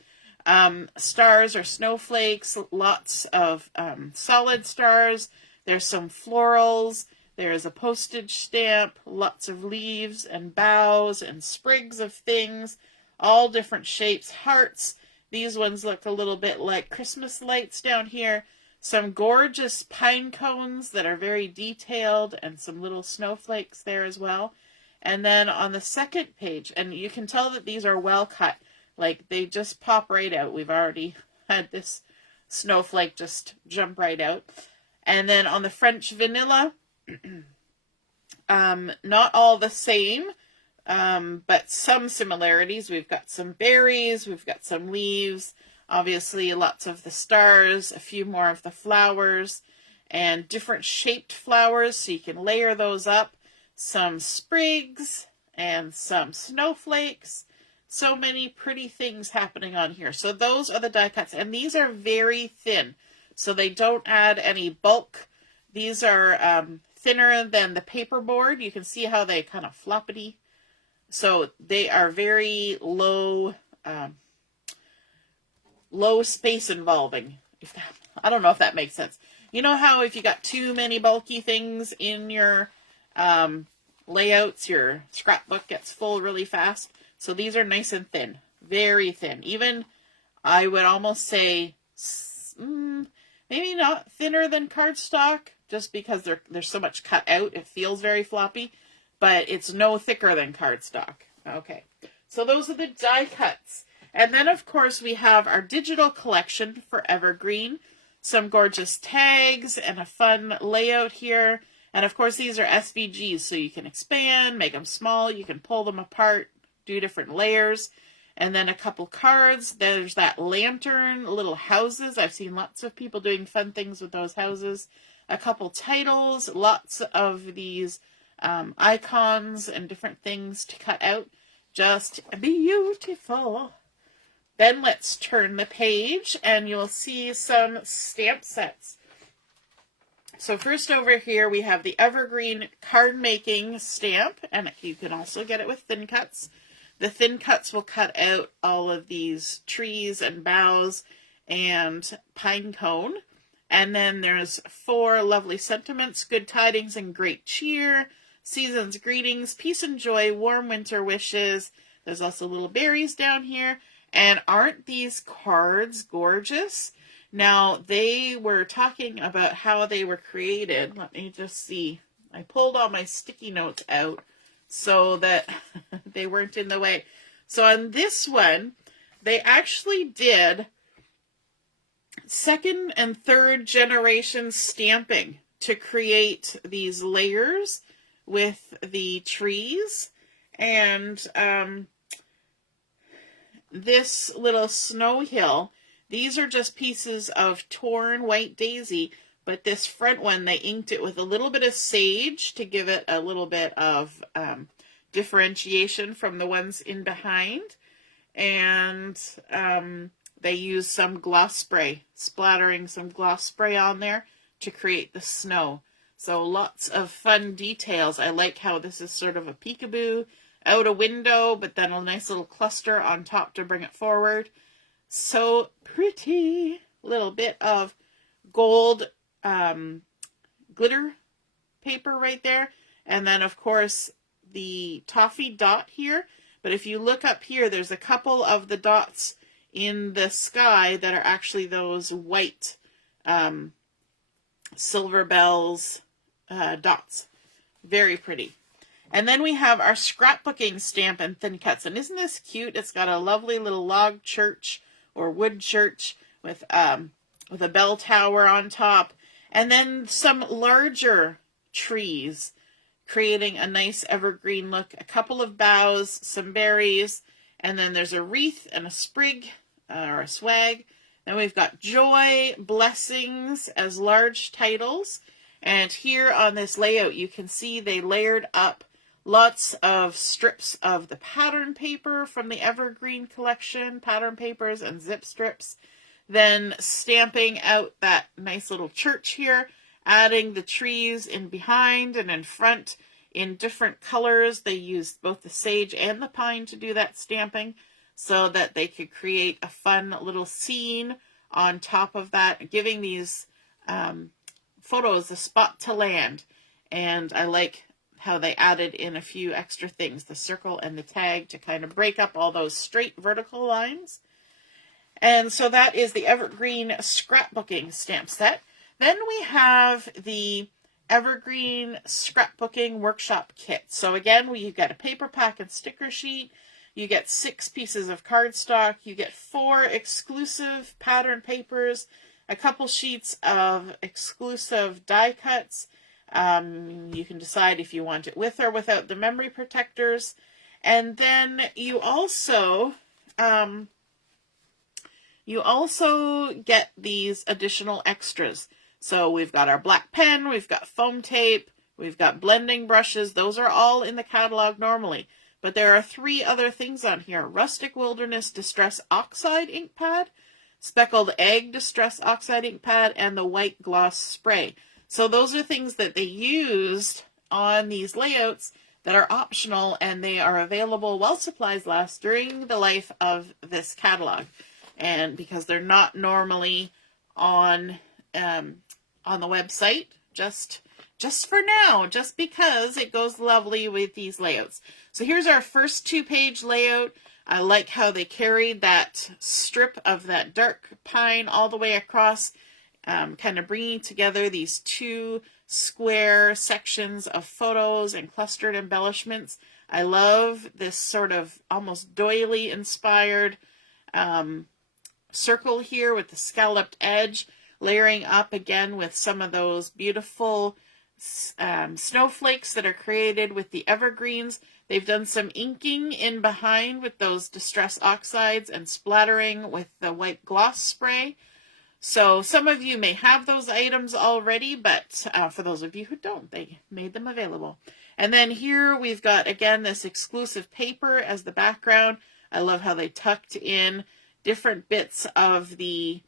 Stars or snowflakes, lots of solid stars. There's some florals. There's a postage stamp, lots of leaves and boughs and sprigs of things. All different shapes, hearts. These ones look a little bit like Christmas lights down here. Some gorgeous pine cones that are very detailed and some little snowflakes there as well. And then on the second page, and you can tell that these are well cut. Like they just pop right out. We've already had this snowflake just jump right out. And then on the French vanilla, not all the same. But some similarities. We've got some berries, we've got some leaves, obviously lots of the stars, a few more of the flowers, and different shaped flowers, so you can layer those up. Some sprigs and some snowflakes. So many pretty things happening on here. So those are the die cuts, and these are very thin, so they don't add any bulk. These are thinner than the paperboard. You can see how they kind of floppity. So they are very low, low space involving. I don't know if that makes sense. You know how if you got too many bulky things in your layouts, your scrapbook gets full really fast? So these are nice and thin, very thin. Even, I would almost say, maybe not thinner than cardstock, just because there's so much cut out. It feels very floppy, but it's no thicker than cardstock. Okay, so those are the die cuts. And then, of course, we have our digital collection for Evergreen. Some gorgeous tags and a fun layout here. And, of course, these are SVGs, so you can expand, make them small. You can pull them apart, do different layers. And then a couple cards. There's that lantern, little houses. I've seen lots of people doing fun things with those houses. A couple titles, lots of these icons and different things to cut out. Just beautiful. Then let's turn the page and you'll see some stamp sets. So first over here we have the Evergreen card making stamp, and you can also get it with thin cuts. The thin cuts will cut out all of these trees and boughs and pine cone. And then there's 4 lovely sentiments: good tidings and great cheer, season's greetings, peace and joy, warm winter wishes. There's also little berries down here. And aren't these cards gorgeous? Now, they were talking about how they were created. Let me just see. I pulled all my sticky notes out so that they weren't in the way. So on this one, they actually did 2nd and 3rd generation stamping to create these layers with the trees. And this little snow hill, these are just pieces of torn white daisy, but this front one, they inked it with a little bit of sage to give it a little bit of differentiation from the ones in behind. And they used some gloss spray, splattering some gloss spray on there to create the snow. So lots of fun details. I like how this is sort of a peekaboo out a window, but then a nice little cluster on top to bring it forward. So pretty. Little bit of gold glitter paper right there. And then, of course, the toffee dot here. But if you look up here, there's a couple of the dots in the sky that are actually those white silver bells dots. Very pretty. And then we have our scrapbooking stamp and thin cuts. And isn't this cute? It's got a lovely little log church or wood church with a bell tower on top. And then some larger trees, creating a nice evergreen look. A couple of boughs, some berries, and then there's a wreath and a sprig or a swag. Then we've got joy, blessings as large titles. And here on this layout, you can see they layered up lots of strips of the pattern paper from the Evergreen collection, pattern papers and zip strips. Then stamping out that nice little church here, adding the trees in behind and in front in different colors. They used both the sage and the pine to do that stamping so that they could create a fun little scene on top of that, giving these photos a spot to land. And I like how they added in a few extra things, the circle and the tag, to kind of break up all those straight vertical lines. And so that is the Evergreen scrapbooking stamp set. Then we have the Evergreen scrapbooking workshop kit. So again, you get a paper pack and sticker sheet. You get 6 pieces of cardstock. You get 4 exclusive pattern papers, a couple sheets of exclusive die cuts. You can decide if you want it with or without the memory protectors. And then you also get these additional extras. So we've got our black pen, we've got foam tape, we've got blending brushes. Those are all in the catalog normally. But there are 3 other things on here: Rustic Wilderness Distress Oxide ink pad, Speckled Egg Distress Oxide ink pad, and the white gloss spray. So those are things that they used on these layouts that are optional, and they are available while supplies last during the life of this catalog. And because they're not normally on on the website, just for now, just because it goes lovely with these layouts. So here's our first 2-page layout. I like how they carried that strip of that dark pine all the way across, kind of bringing together these 2 square sections of photos and clustered embellishments. I love this sort of almost doily inspired circle here with the scalloped edge, layering up again with some of those beautiful snowflakes that are created with the evergreens. They've done some inking in behind with those distress oxides and splattering with the white gloss spray. So some of you may have those items already, but for those of you who don't, they made them available. And then here we've got, again, this exclusive paper as the background. I love how they tucked in different bits of the,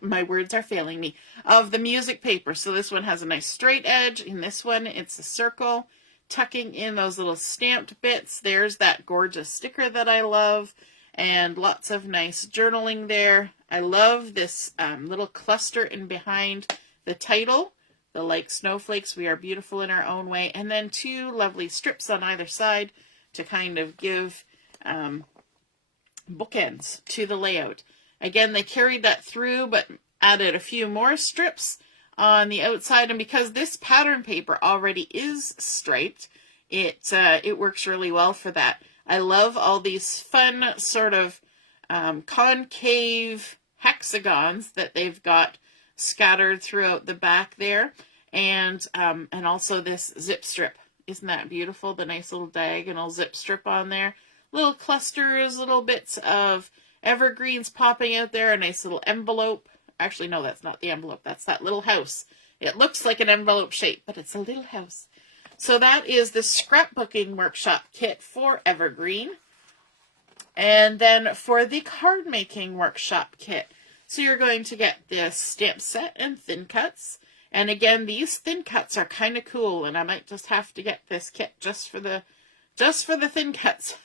my words are failing me, of the music paper. So this one has a nice straight edge. In this one, it's a circle, tucking in those little stamped bits. There's that gorgeous sticker that I love, and lots of nice journaling there. I love this little cluster in behind the title, the Like Snowflakes, We Are Beautiful in Our Own Way, and then 2 lovely strips on either side to kind of give bookends to the layout. Again, they carried that through, but added a few more strips on the outside. And because this pattern paper already is striped, it works really well for that. I love all these fun sort of concave hexagons that they've got scattered throughout the back there. And also this zip strip. Isn't that beautiful? The nice little diagonal zip strip on there. Little clusters, little bits of evergreens popping out there, a nice little envelope. Actually, no, that's not the envelope. That's that little house. It looks like an envelope shape, but it's a little house. So that is the scrapbooking workshop kit for Evergreen. And then for the card making workshop kit, so you're going to get this stamp set and thin cuts. And again, these thin cuts are kind of cool, and I might just have to get this kit just for the thin cuts.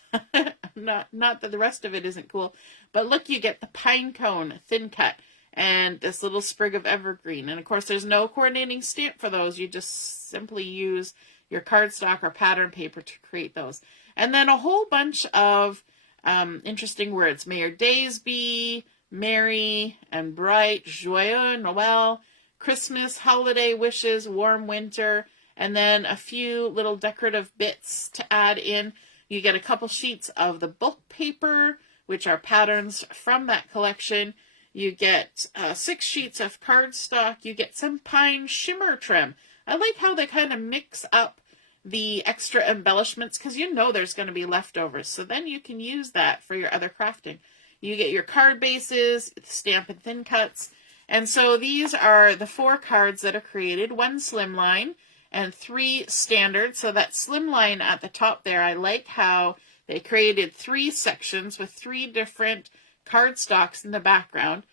Not that the rest of it isn't cool, but look, you get the pine cone thin cut and this little sprig of evergreen. And of course, there's no coordinating stamp for those. You just simply use your cardstock or pattern paper to create those. And then a whole bunch of interesting words. May your days be merry and bright, joyeux, Noel, Christmas, holiday wishes, warm winter, and then a few little decorative bits to add in. You get a couple sheets of the book paper, which are patterns from that collection. You get 6 sheets of cardstock. You get some pine shimmer trim. I like how they kind of mix up the extra embellishments because you know there's going to be leftovers. So then you can use that for your other crafting. You get your card bases, stamp and thin cuts. And so these are the 4 cards that are created, 1 slimline and 3 standard. So that slimline at the top there, I like how they created 3 sections with 3 different cardstocks in the background,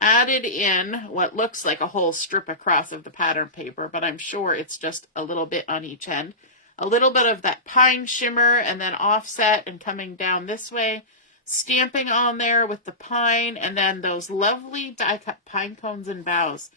added in what looks like a whole strip across of the pattern paper, but I'm sure it's just a little bit on each end. A little bit of that pine shimmer and then offset and coming down this way, stamping on there with the pine, and then those lovely die-cut pine cones and boughs.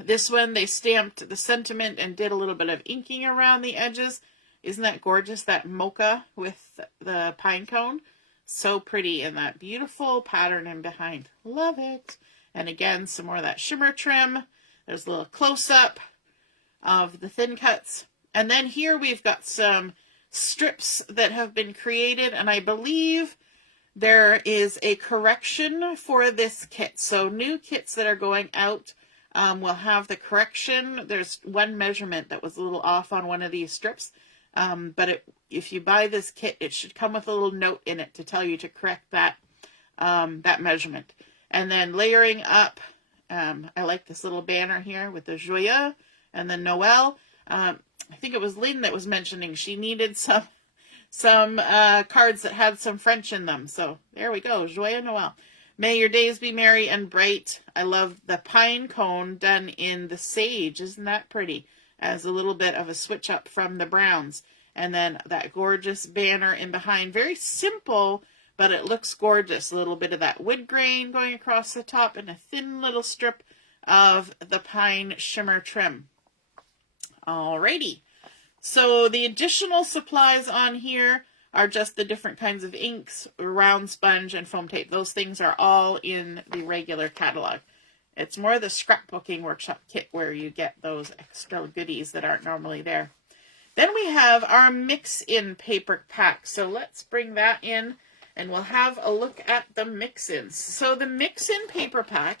This one, they stamped the sentiment and did a little bit of inking around the edges. Isn't that gorgeous, that mocha with the pine cone? So pretty, and that beautiful pattern in behind. Love it. And again, some more of that shimmer trim. There's a little close-up of the thin cuts. And then here we've got some strips that have been created, and I believe there is a correction for this kit. So new kits that are going out will have the correction. There's one measurement that was a little off on one of these strips. But if you buy this kit, it should come with a little note in it to tell you to correct that that measurement. And then layering up, I like this little banner here with the Joyeux and the Noel. I think it was Lynn that was mentioning she needed some cards that had some French in them. So there we go, Joyeux Noel. May your days be merry and bright. I love the pine cone done in the sage. Isn't that pretty? As a little bit of a switch up from the browns. And then that gorgeous banner in behind. Very simple, but it looks gorgeous. A little bit of that wood grain going across the top and a thin little strip of the pine shimmer trim. Alrighty, so the additional supplies on here are just the different kinds of inks, round sponge, and foam tape. Those things are all in the regular catalog. It's more the scrapbooking workshop kit where you get those extra goodies that aren't normally there. Then we have our mix-in paper pack. So let's bring that in and we'll have a look at the mix-ins. So the mix-in paper pack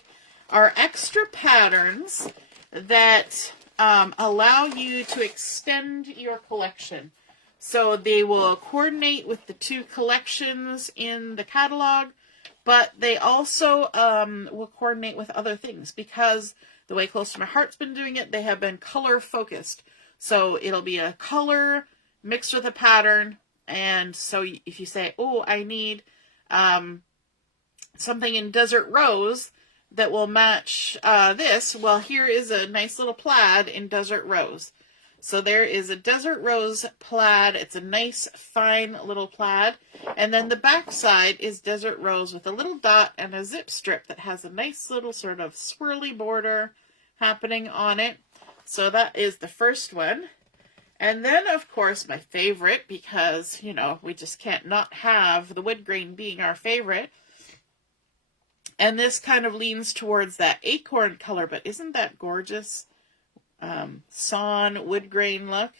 are extra patterns that allow you to extend your collection. So they will coordinate with the two collections in the catalog, but they also will coordinate with other things because the way Close to My Heart's been doing it, they have been color focused. So it'll be a color mixed with a pattern. And so if you say, oh, I need something in Desert Rose that will match this, well, here is a nice little plaid in Desert Rose. So there is a Desert Rose plaid. It's a nice, fine little plaid. And then the back side is Desert Rose with a little dot and a zip strip that has a nice little sort of swirly border happening on it. So that is the first one. And then, of course, my favorite, because, you know, we just can't not have the wood grain being our favorite. And this kind of leans towards that acorn color, but isn't that gorgeous? Sawn wood grain look.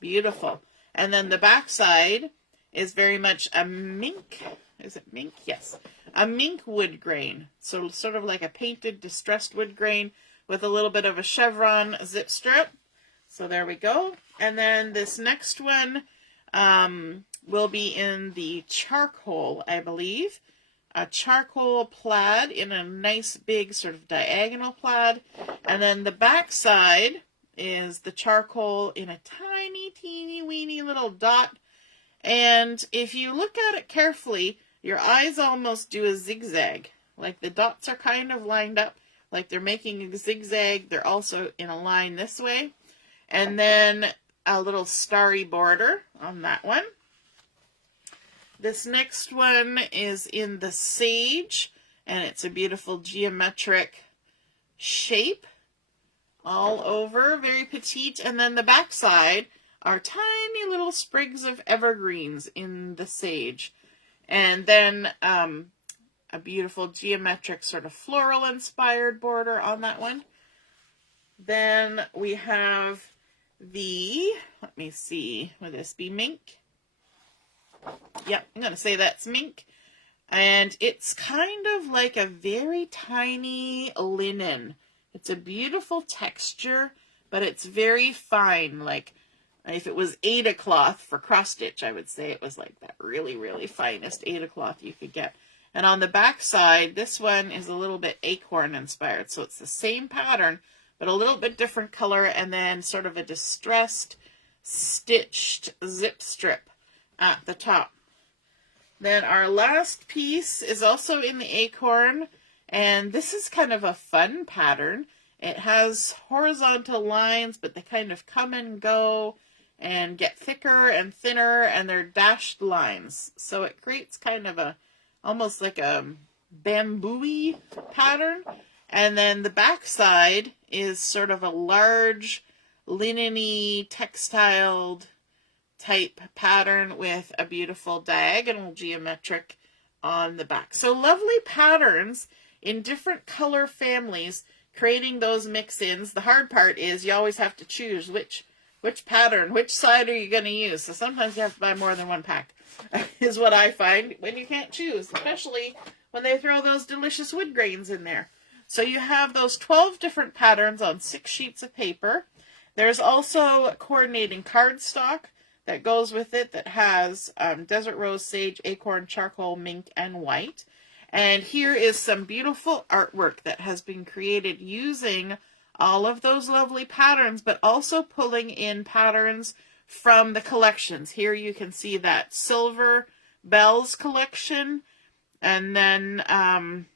Beautiful. And then the back side is very much a mink. Is it mink? Yes. A mink wood grain. So sort of like a painted distressed wood grain with a little bit of a chevron zip strip. So there we go. And then this next one will be in the charcoal, I believe. A charcoal plaid in a nice big sort of diagonal plaid. And then the back side is the charcoal in a tiny, teeny, weeny little dot. And if you look at it carefully, your eyes almost do a zigzag. Like the dots are kind of lined up, like they're making a zigzag. They're also in a line this way. And then a little starry border on that one. This next one is in the sage, and it's a beautiful geometric shape all over, very petite. And then the back side are tiny little sprigs of evergreens in the sage. And then a beautiful geometric sort of floral inspired border on that one. Then we have the, let me see, would this be mink? Yep, I'm going to say that's mink. And it's kind of like a very tiny linen. It's a beautiful texture, but it's very fine. Like if it was Aida cloth for cross stitch, I would say it was like that really, really finest Aida cloth you could get. And on the back side, this one is a little bit acorn inspired. So it's the same pattern, but a little bit different color, and then sort of a distressed stitched zip strip at the top. Then our last piece is also in the acorn, and this is kind of a fun pattern. It has horizontal lines, but they kind of come and go and get thicker and thinner, and they're dashed lines. So it creates kind of a, almost like a bamboo-y pattern. And then the back side is sort of a large linen-y textiled type pattern with a beautiful diagonal geometric on the back. So lovely patterns in different color families, creating those mix-ins. The hard part is you always have to choose which pattern, which side are you going to use. So sometimes you have to buy more than one pack, is what I find when you can't choose, especially when they throw those delicious wood grains in there. So you have those 12 different patterns on 6 sheets of paper. There's also coordinating cardstock that goes with it that has Desert Rose, Sage, Acorn, Charcoal, Mink, and White. And here is some beautiful artwork that has been created using all of those lovely patterns, but also pulling in patterns from the collections. Here you can see that Silver Bells collection. And then, and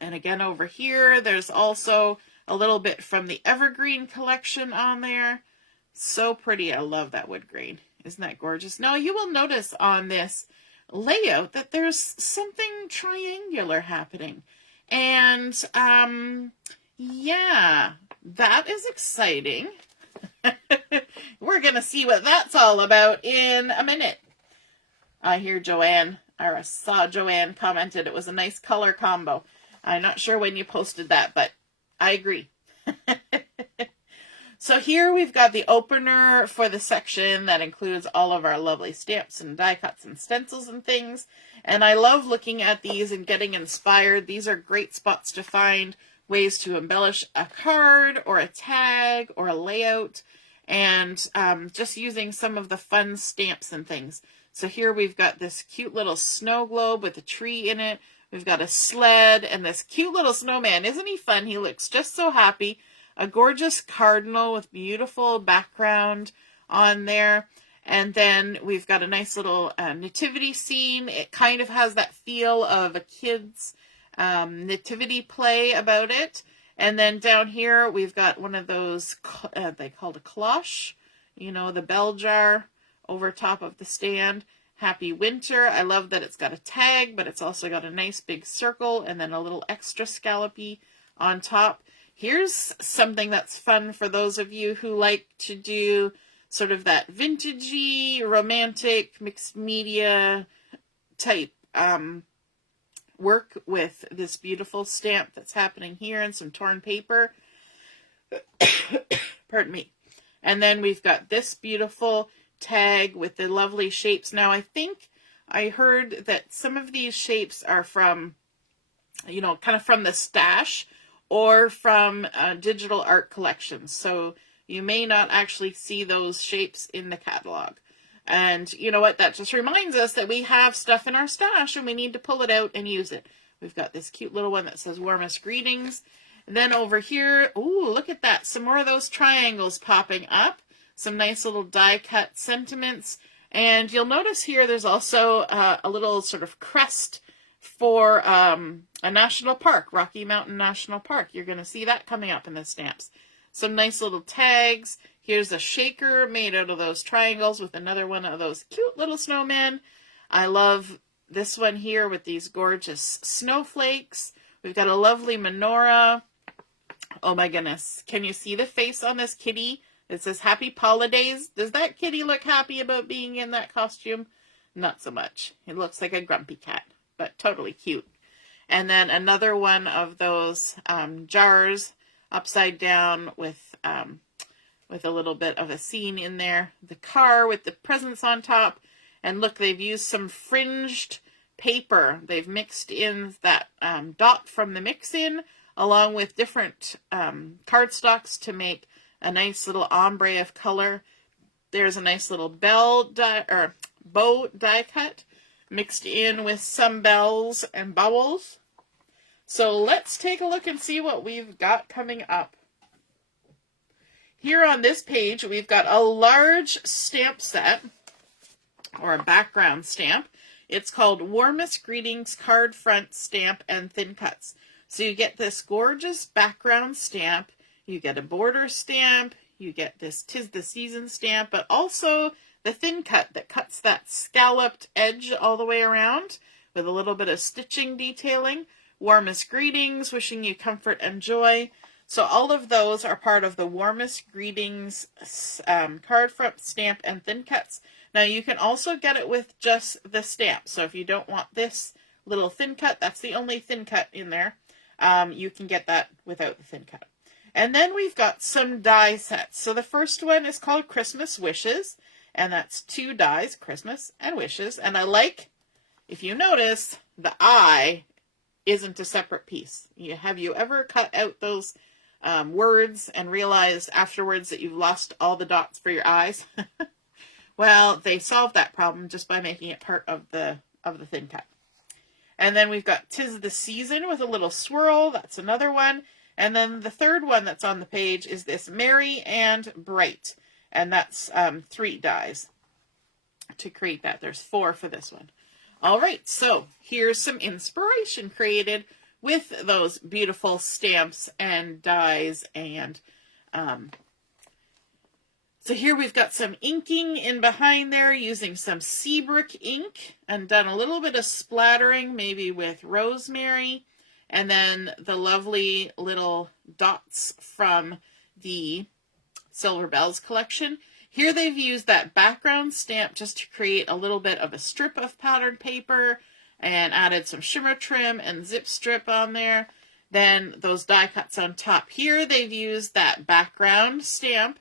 again over here, there's also a little bit from the Evergreen collection on there. So pretty. I love that wood grain. Isn't that gorgeous? Now you will notice on this layout that there's something triangular happening. And yeah, that is exciting. We're going to see what that's all about in a minute. I hear Joanne, or I saw Joanne commented it was a nice color combo. I'm not sure when you posted that, but I agree. So here we've got the opener for the section that includes all of our lovely stamps and die cuts and stencils and things. And I love looking at these and getting inspired. These are great spots to find ways to embellish a card or a tag or a layout, and just using some of the fun stamps and things. So here we've got this cute little snow globe with a tree in it. We've got a sled and this cute little snowman. Isn't he fun? He looks just so happy. A gorgeous cardinal with beautiful background on there. And then we've got a nice little nativity scene. It kind of has that feel of a kid's nativity play about it. And then down here we've got one of those, they called a cloche, you know, the bell jar over top of the stand. Happy Winter. I love that it's got a tag, but it's also got a nice big circle and then a little extra scallopy on top. Here's something that's fun for those of you who like to do sort of that vintagey, romantic, mixed media type work with this beautiful stamp that's happening here and some torn paper. Pardon me. And then we've got this beautiful tag with the lovely shapes. Now, I think I heard that some of these shapes are from, you know, kind of from the stash or from digital art collections. So you may not actually see those shapes in the catalog. And you know what? That just reminds us that we have stuff in our stash and we need to pull it out and use it. We've got this cute little one that says warmest greetings. And then over here, ooh, look at that. Some more of those triangles popping up. Some nice little die cut sentiments. And you'll notice here there's also a little sort of crest for a national park, Rocky Mountain National Park. You're going to see that coming up in the stamps. Some nice little tags. Here's a shaker made out of those triangles with another one of those cute little snowmen. I love this one here with these gorgeous snowflakes. We've got a lovely menorah. Oh my goodness. Can you see the face on this kitty? It says Happy Holidays. Does that kitty look happy about being in that costume? Not so much. It looks like a grumpy cat, but totally cute. And then another one of those jars upside down with a little bit of a scene in there. The car with the presents on top. And look, they've used some fringed paper. They've mixed in that dot from the mix-in along with different cardstocks to make a nice little ombre of color. There's a nice little bow die cut mixed in with some bells and bowls. So let's take a look and see what we've got coming up. Here on this page, we've got a large stamp set, or a background stamp. It's called Warmest Greetings Card Front Stamp and Thin Cuts. So you get this gorgeous background stamp, you get a border stamp, you get this 'Tis the Season stamp, but also the thin cut that cuts that scalloped edge all the way around with a little bit of stitching detailing. Warmest Greetings, wishing you comfort and joy. So all of those are part of the Warmest Greetings card front stamp and thin cuts. Now you can also get it with just the stamp. So if you don't want this little thin cut, that's the only thin cut in there. You can get that without the thin cut. And then we've got some die sets. So the first one is called Christmas Wishes. And that's 2 dies, Christmas and Wishes. And I like, if you notice, the I isn't a separate piece. Have you ever cut out those words and realized afterwards that you've lost all the dots for your eyes? Well, they solved that problem just by making it part of the thin cut. And then we've got 'Tis the Season with a little swirl. That's another one. And then the third one that's on the page is this Merry and Bright. And that's 3 dies to create that. There's 4 for this one. All right, so here's some inspiration created with those beautiful stamps and dies and So here we've got some inking in behind there using some sea brick ink and done a little bit of splattering, maybe with rosemary, and then the lovely little dots from the Silver Bells collection. Here they've used that background stamp just to create a little bit of a strip of patterned paper and added some shimmer trim and zip strip on there. Then those die cuts on top. Here they've used that background stamp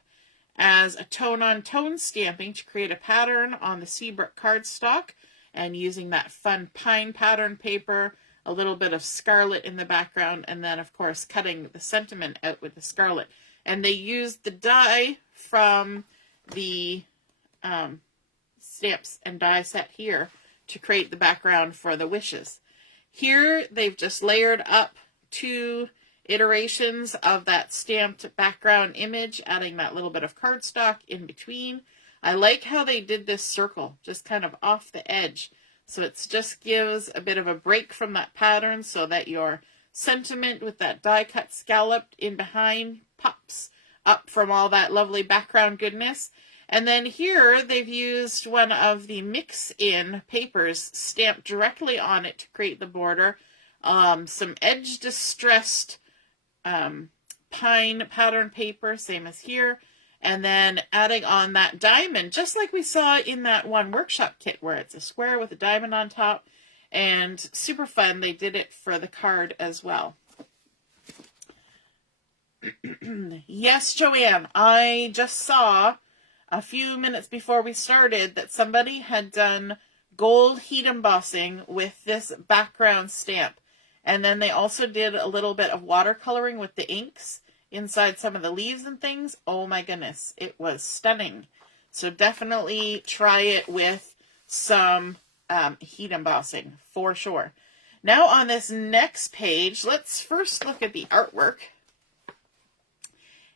as a tone-on-tone stamping to create a pattern on the sea brick cardstock, and using that fun pine pattern paper, a little bit of scarlet in the background, and then of course cutting the sentiment out with the scarlet. And they used the die from the stamps and die set here to create the background for the wishes. Here they've just layered up 2 iterations of that stamped background image, adding that little bit of cardstock in between. I like how they did this circle, just kind of off the edge. So it just gives a bit of a break from that pattern so that your sentiment with that die cut scalloped in behind pops up from all that lovely background goodness. And then here they've used one of the mix-in papers stamped directly on it to create the border. Some edge distressed pine pattern paper, same as here, and then adding on that diamond, just like we saw in that one workshop kit where it's a square with a diamond on top, and super fun. They did it for the card as well. Yes, Joanne, I just saw a few minutes before we started that somebody had done gold heat embossing with this background stamp. And then they also did a little bit of watercoloring with the inks inside some of the leaves and things. Oh my goodness, it was stunning. So definitely try it with some heat embossing for sure. Now on this next page, let's first look at the artwork.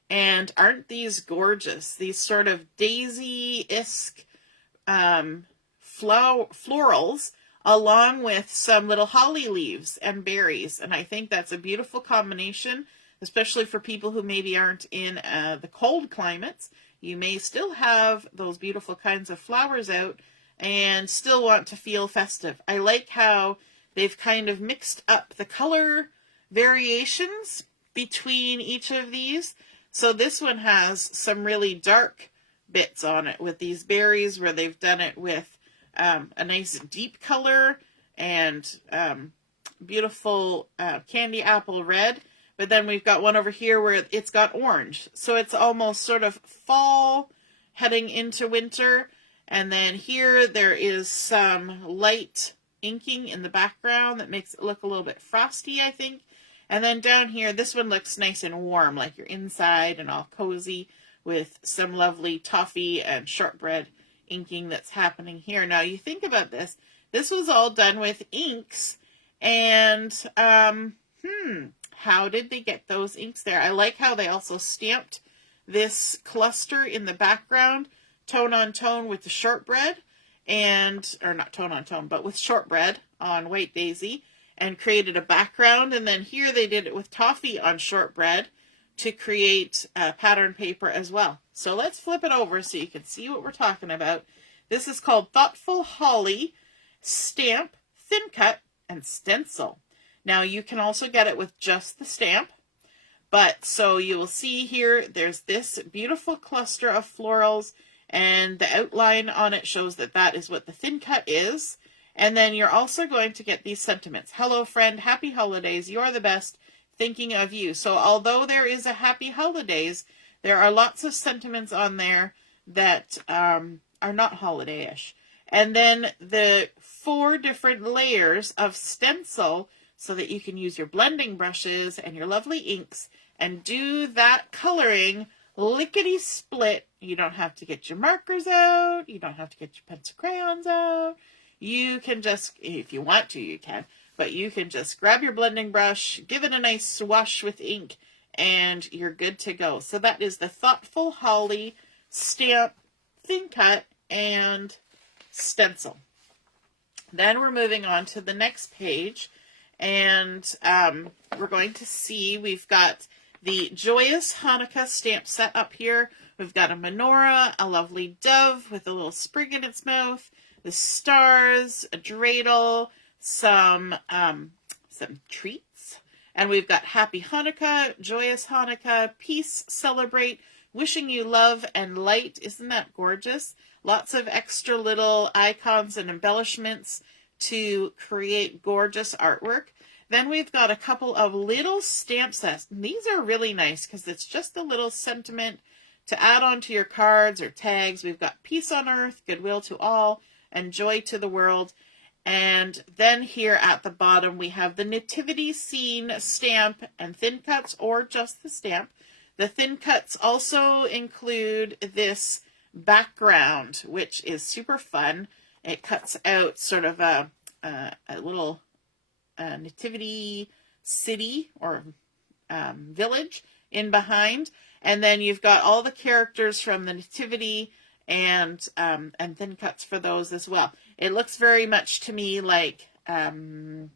And aren't these gorgeous? These sort of daisy-esque florals, along with some little holly leaves and berries. And I think that's a beautiful combination, especially for people who maybe aren't in the cold climates. You may still have those beautiful kinds of flowers out and still want to feel festive. I like how they've kind of mixed up the color variations between each of these. So this one has some really dark bits on it with these berries where they've done it with a nice deep color and beautiful candy apple red. But then we've got one over here where it's got orange. So it's almost sort of fall heading into winter. And then here there is some light inking in the background that makes it look a little bit frosty, I think. And then down here, this one looks nice and warm, like you're inside and all cozy with some lovely toffee and shortbread inking that's happening here. Now, you think about this. This was all done with inks. And, how did they get those inks there? I like how they also stamped this cluster in the background, tone on tone with the shortbread, or not tone on tone, but with shortbread on white daisy, and created a background. And then here they did it with toffee on shortbread to create pattern paper as well. So let's flip it over so you can see what we're talking about. This is called Thoughtful Holly Stamp, Thin Cut, and Stencil. Now you can also get it with just the stamp. But so you will see here, there's this beautiful cluster of florals, and the outline on it shows that that is what the thin cut is. And then you're also going to get these sentiments. Hello, friend. Happy holidays. You're the best. Thinking of you. So although there is a happy holidays, there are lots of sentiments on there that are not holiday-ish. And then the 4 different layers of stencil so that you can use your blending brushes and your lovely inks and do that coloring lickety-split. You don't have to get your markers out. You don't have to get your pencil crayons out. You can just, if you want to, you can. But you can just grab your blending brush, give it a nice swash with ink, and you're good to go. So that is the Thoughtful Holly Stamp, Thin Cut, and Stencil. Then we're moving on to the next page, and we're going to see we've got the Joyous Hanukkah stamp set up here We've got a menorah, a lovely dove with a little sprig in its mouth, the stars, a dreidel, some treats. And we've got Happy Hanukkah, Joyous Hanukkah, Peace, Celebrate, Wishing You Love and Light. Isn't that gorgeous? Lots of extra little icons and embellishments to create gorgeous artwork. Then we've got a couple of little stamp sets. These are really nice because it's just a little sentiment to add onto your cards or tags. We've got peace on earth, goodwill to all, and joy to the world. And then here at the bottom, we have the nativity scene stamp and thin cuts, or just the stamp. The thin cuts also include this background, which is super fun. It cuts out sort of a little nativity city or village in behind. And then you've got all the characters from the nativity and thin cuts for those as well. It looks very much to me like, kind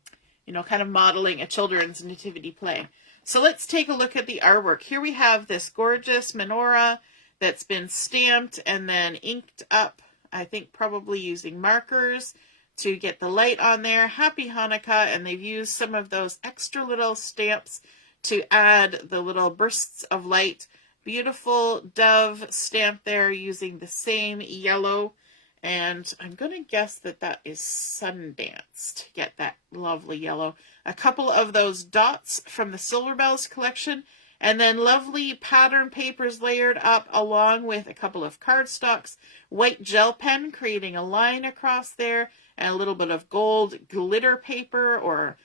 of modeling a children's nativity play. So let's take a look at the artwork. Here we have this gorgeous menorah that's been stamped and then inked up, I think probably using markers to get the light on there. Happy Hanukkah, and they've used some of those extra little stamps to add the little bursts of light. Beautiful dove stamp there using the same yellow, and I'm going to guess that that is Sundance to get that lovely yellow. A couple of those dots from the Silver Bells collection, and then lovely pattern papers layered up along with a couple of cardstocks, white gel pen creating a line across there, and a little bit of gold glitter paper or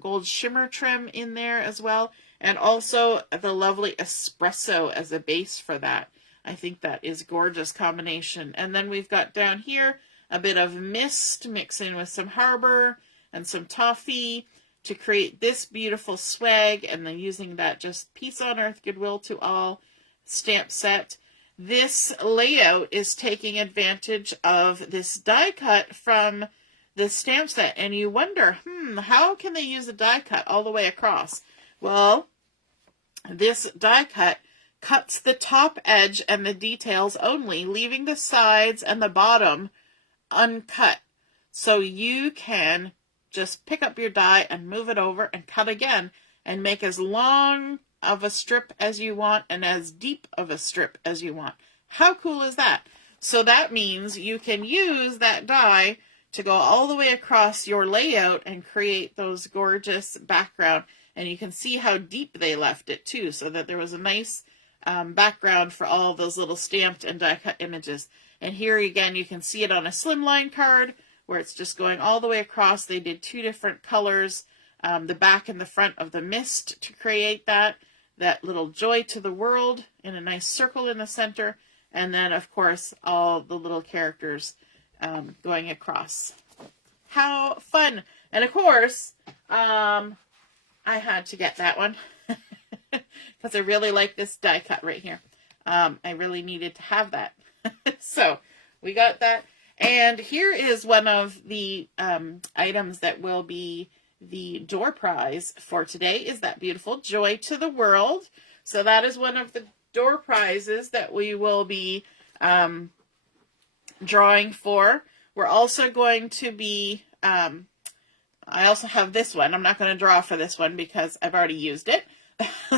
gold shimmer trim in there as well. And also the lovely espresso as a base for that. I think that is a gorgeous combination. And then we've got down here a bit of mist mixed in with some harbor and some toffee to create this beautiful swag. And then using that just peace on earth, goodwill to all stamp set. This layout is taking advantage of this die cut from the stamp set. And you wonder, how can they use a die cut all the way across? Well, this die cut cuts the top edge and the details only, leaving the sides and the bottom uncut. So you can just pick up your die and move it over and cut again and make as long of a strip as you want and as deep of a strip as you want. How cool is that? So that means you can use that die to go all the way across your layout and create those gorgeous background. And you can see how deep they left it too, so that there was a nice background for all those little stamped and die cut images. And here again, you can see it on a slimline card where it's just going all the way across. They did two different colors, the back and the front of the mist to create that little joy to the world in a nice circle in the center. And then, of course, all the little characters going across. How fun. And of course, I had to get that one because I really like this die cut right here. I really needed to have that. So we got that. And here is one of the items that will be the door prize for today, is that beautiful Joy to the World. So that is one of the door prizes that we will be drawing for. We're also going to be... I also have this one. I'm not going to draw for this one because I've already used it.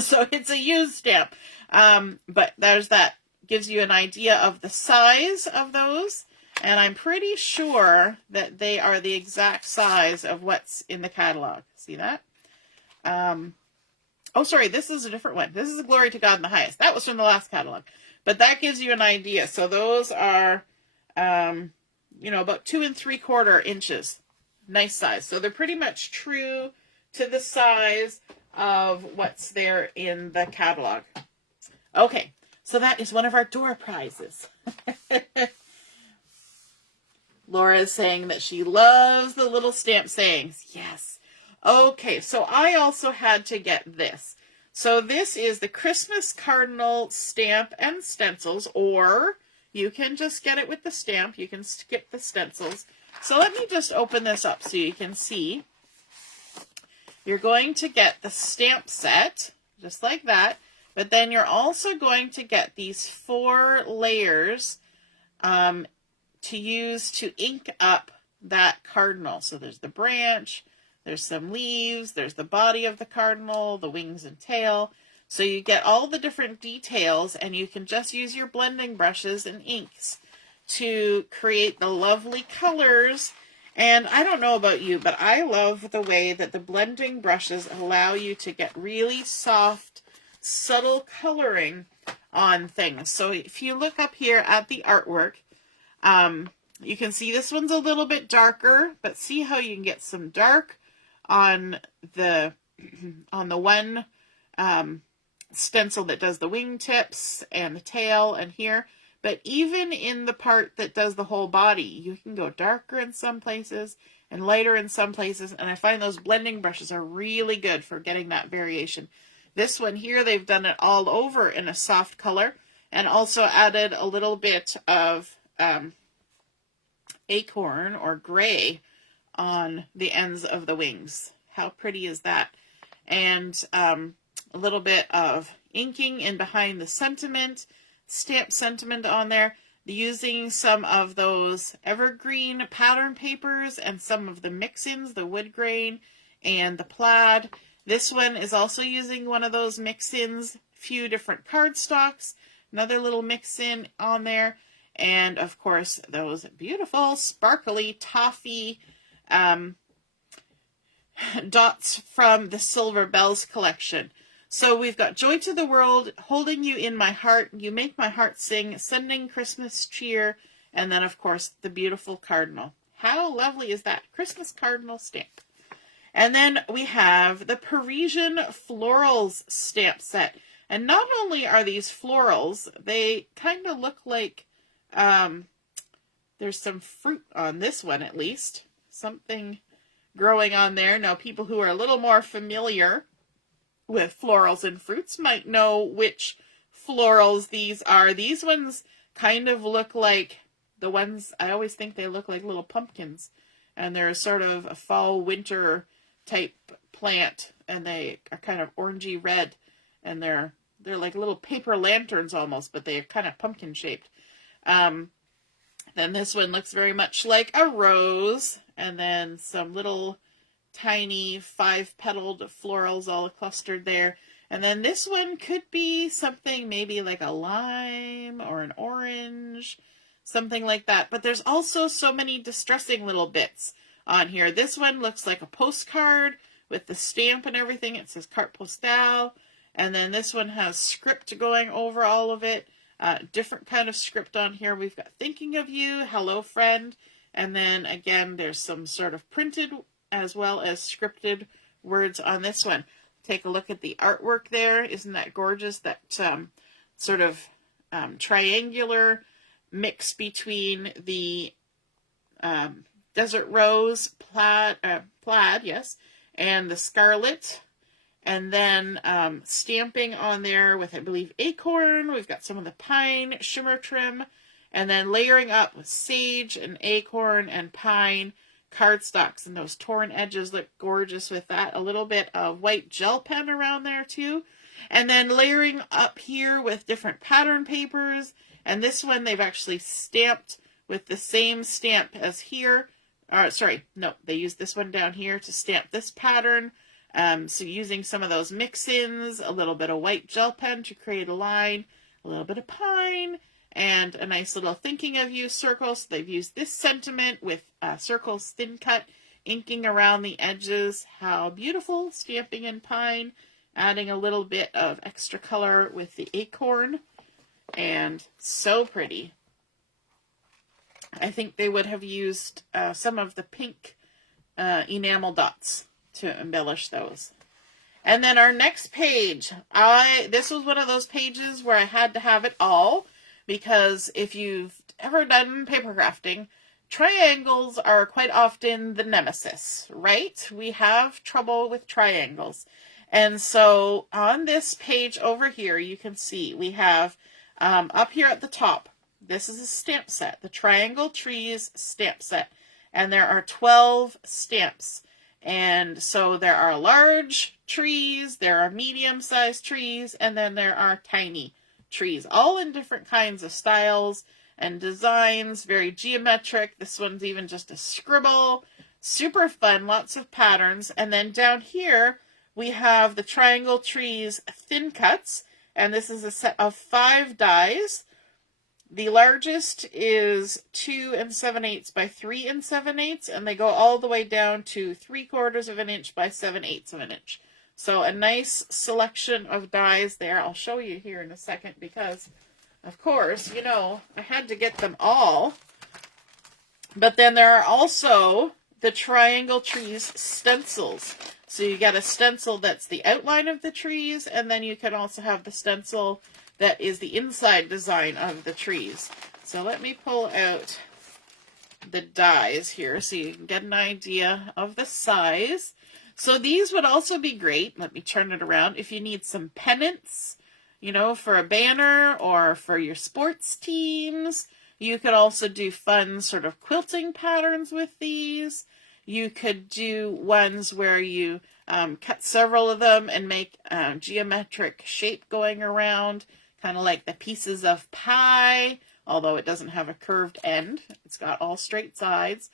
So it's a used stamp. But there's that. Gives you an idea of the size of those. And I'm pretty sure that they are the exact size of what's in the catalog. See that? Oh, sorry. This is a different one. This is Glory to God in the Highest. That was from the last catalog. But that gives you an idea. So those are, about 2 3/4 inches. Nice size. So they're pretty much true to the size of what's there in the catalog. Okay, so that is one of our door prizes. Laura is saying that she loves the little stamp sayings. Yes. Okay, so I also had to get this. So this is the Christmas Cardinal stamp and stencils, or you can just get it with the stamp. You can skip the stencils. So let me just open this up so you can see. You're going to get the stamp set, just like that. But then you're also going to get these 4 layers to use to ink up that cardinal. So there's the branch, there's some leaves, there's the body of the cardinal, the wings and tail. So you get all the different details, and you can just use your blending brushes and inks to create the lovely colors. And I don't know about you, but I love the way that the blending brushes allow you to get really soft, subtle coloring on things. So if you look up here at the artwork, you can see this one's a little bit darker, but see how you can get some dark on the one stencil that does the wingtips and the tail and here. But even in the part that does the whole body, you can go darker in some places and lighter in some places. And I find those blending brushes are really good for getting that variation. This one here, they've done it all over in a soft color and also added a little bit of acorn or gray on the ends of the wings. How pretty is that? And a little bit of inking in behind the sentiment, stamp sentiment on there, using some of those evergreen pattern papers and some of the mix-ins, the wood grain and the plaid. This one is also using one of those mix-ins, few different cardstocks, another little mix-in on there, and of course those beautiful sparkly toffee dots from the Silver Bells collection. So we've got Joy to the World, Holding You in My Heart, You Make My Heart Sing, Sending Christmas Cheer, and then of course the beautiful cardinal. How lovely is that? Christmas cardinal stamp. And then we have the Parisian Florals stamp set. And not only are these florals, they kind of look like there's some fruit on this one at least. Something growing on there. Now people who are a little more familiar with florals and fruits might know which florals these are. These ones kind of look like the ones, I always think they look like little pumpkins. And they're sort of a fall winter type plant, and they are kind of orangey red, and they're like little paper lanterns almost, but they're kind of pumpkin shaped. Then this one looks very much like a rose, and then some little tiny 5-petaled florals all clustered there. And then this one could be something maybe like a lime or an orange, something like that. But there's also so many distressing little bits on here. This one looks like a postcard with the stamp and everything. It says Carte Postale. And then this one has script going over all of it. Different kind of script on here. We've got Thinking of You, Hello Friend. And then again, there's some sort of printed as well as scripted words on this one. Take a look at the artwork there. Isn't that gorgeous? That sort of triangular mix between the desert rose, plaid, yes, and the scarlet. And then stamping on there with, I believe, acorn. We've got some of the pine shimmer trim. And then layering up with sage and acorn and pine cardstocks. And those torn edges look gorgeous with that. A little bit of white gel pen around there too. And then layering up here with different pattern papers. And this one they've actually stamped with the same stamp as here. They used this one down here to stamp this pattern. So using some of those mix-ins, a little bit of white gel pen to create a line, a little bit of pine, and a nice little Thinking of You circle. So they've used this sentiment with circles thin cut, inking around the edges. How beautiful, stamping in pine, adding a little bit of extra color with the acorn, and so pretty. I think they would have used some of the pink enamel dots to embellish those. And then our next page, this was one of those pages where I had to have it all, because if you've ever done paper crafting, triangles are quite often the nemesis, right? We have trouble with triangles. And so on this page over here, you can see we have up here at the top, this is a stamp set, the Triangle Trees stamp set. And there are 12 stamps. And so there are large trees, there are medium-sized trees, and then there are tiny trees, all in different kinds of styles and designs, very geometric. This one's even just a scribble. Super fun, lots of patterns. And then down here, we have the triangle trees thin cuts, and this is a set of 5 dies. The largest is 2 7/8 by 3 7/8, and they go all the way down to 3/4 of an inch by 7/8 of an inch. So a nice selection of dies there. I'll show you here in a second because, of course, you know, I had to get them all. But then there are also the triangle trees stencils. So you get a stencil that's the outline of the trees, and then you can also have the stencil that is the inside design of the trees. So let me pull out the dies here so you can get an idea of the size. So these would also be great, let me turn it around, if you need some pennants, you know, for a banner or for your sports teams. You could also do fun sort of quilting patterns with these. You could do ones where you cut several of them and make a geometric shape going around, kind of like the pieces of pie, although it doesn't have a curved end. It's got all straight sides.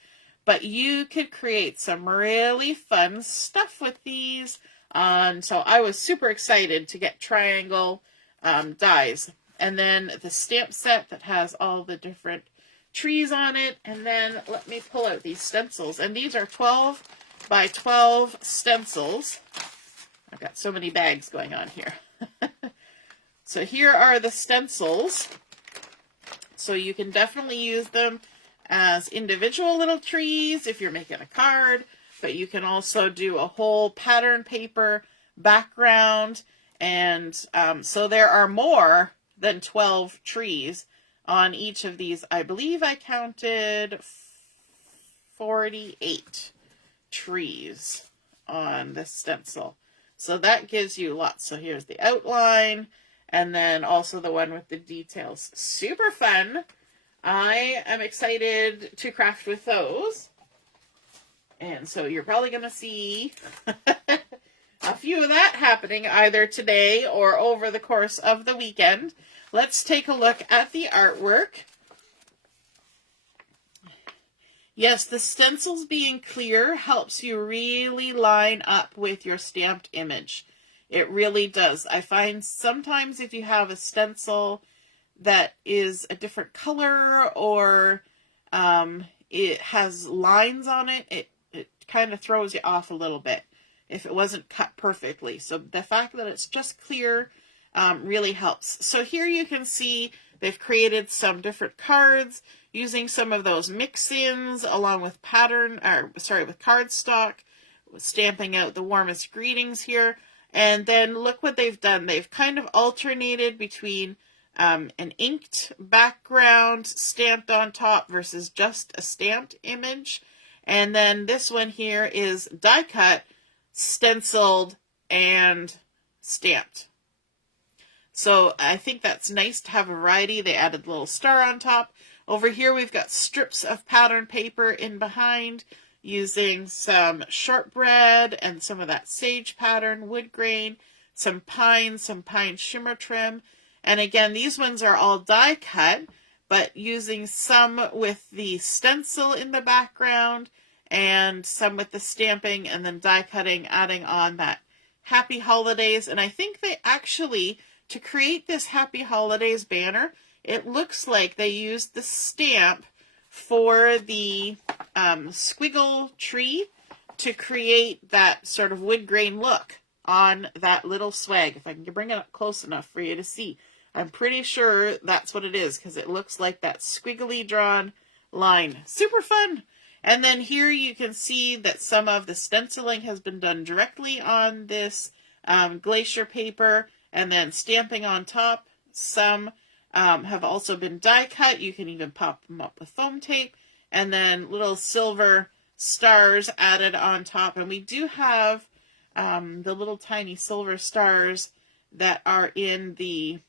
But you could create some really fun stuff with these. So I was super excited to get triangle dies. And then the stamp set that has all the different trees on it. And then let me pull out these stencils. And these are 12 by 12 stencils. I've got so many bags going on here. So here are the stencils. So you can definitely use them as individual little trees if you're making a card, but you can also do a whole pattern paper background. And so there are more than 12 trees on each of these. I believe I counted 48 trees on this stencil. So that gives you lots. So here's the outline, and then also the one with the details. Super fun. I am excited to craft with those. And so you're probably going to see a few of that happening either today or over the course of the weekend. Let's take a look at the artwork. Yes, the stencils being clear helps you really line up with your stamped image. It really does. I find sometimes if you have a stencil that is a different color or it has lines on it, it kind of throws you off a little bit if it wasn't cut perfectly. So the fact that it's just clear really helps. So here you can see they've created some different cards using some of those mix-ins along with with cardstock, stamping out the warmest greetings here. And then look what they've done. They've kind of alternated between an inked background stamped on top versus just a stamped image. And then this one here is die cut, stenciled, and stamped. So I think that's nice to have a variety. They added a little star on top. Over here we've got strips of pattern paper in behind using some shortbread and some of that sage pattern, wood grain, some pine shimmer trim. And again, these ones are all die cut, but using some with the stencil in the background and some with the stamping and then die cutting, adding on that Happy Holidays. And I think they actually, to create this Happy Holidays banner, it looks like they used the stamp for the squiggle tree to create that sort of wood grain look on that little swag. If I can bring it up close enough for you to see. I'm pretty sure that's what it is because it looks like that squiggly drawn line. Super fun. And then here you can see that some of the stenciling has been done directly on this glacier paper and then stamping on top. Some have also been die cut. You can even pop them up with foam tape. And then little silver stars added on top. And we do have the little tiny silver stars that are in the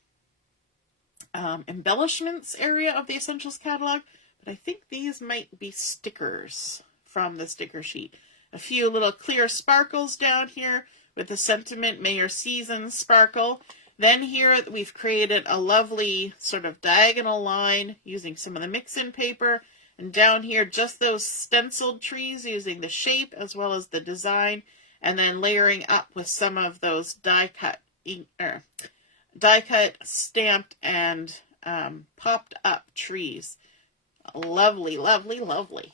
embellishments area of the Essentials catalog. But I think these might be stickers from the sticker sheet. a few little clear sparkles down here with the sentiment, May your season sparkle. Then here we've created a lovely sort of diagonal line using some of the mix-in paper. And down here, just those stenciled trees using the shape as well as the design. And then layering up with some of those die-cut, stamped, and popped up trees. Lovely, lovely, lovely.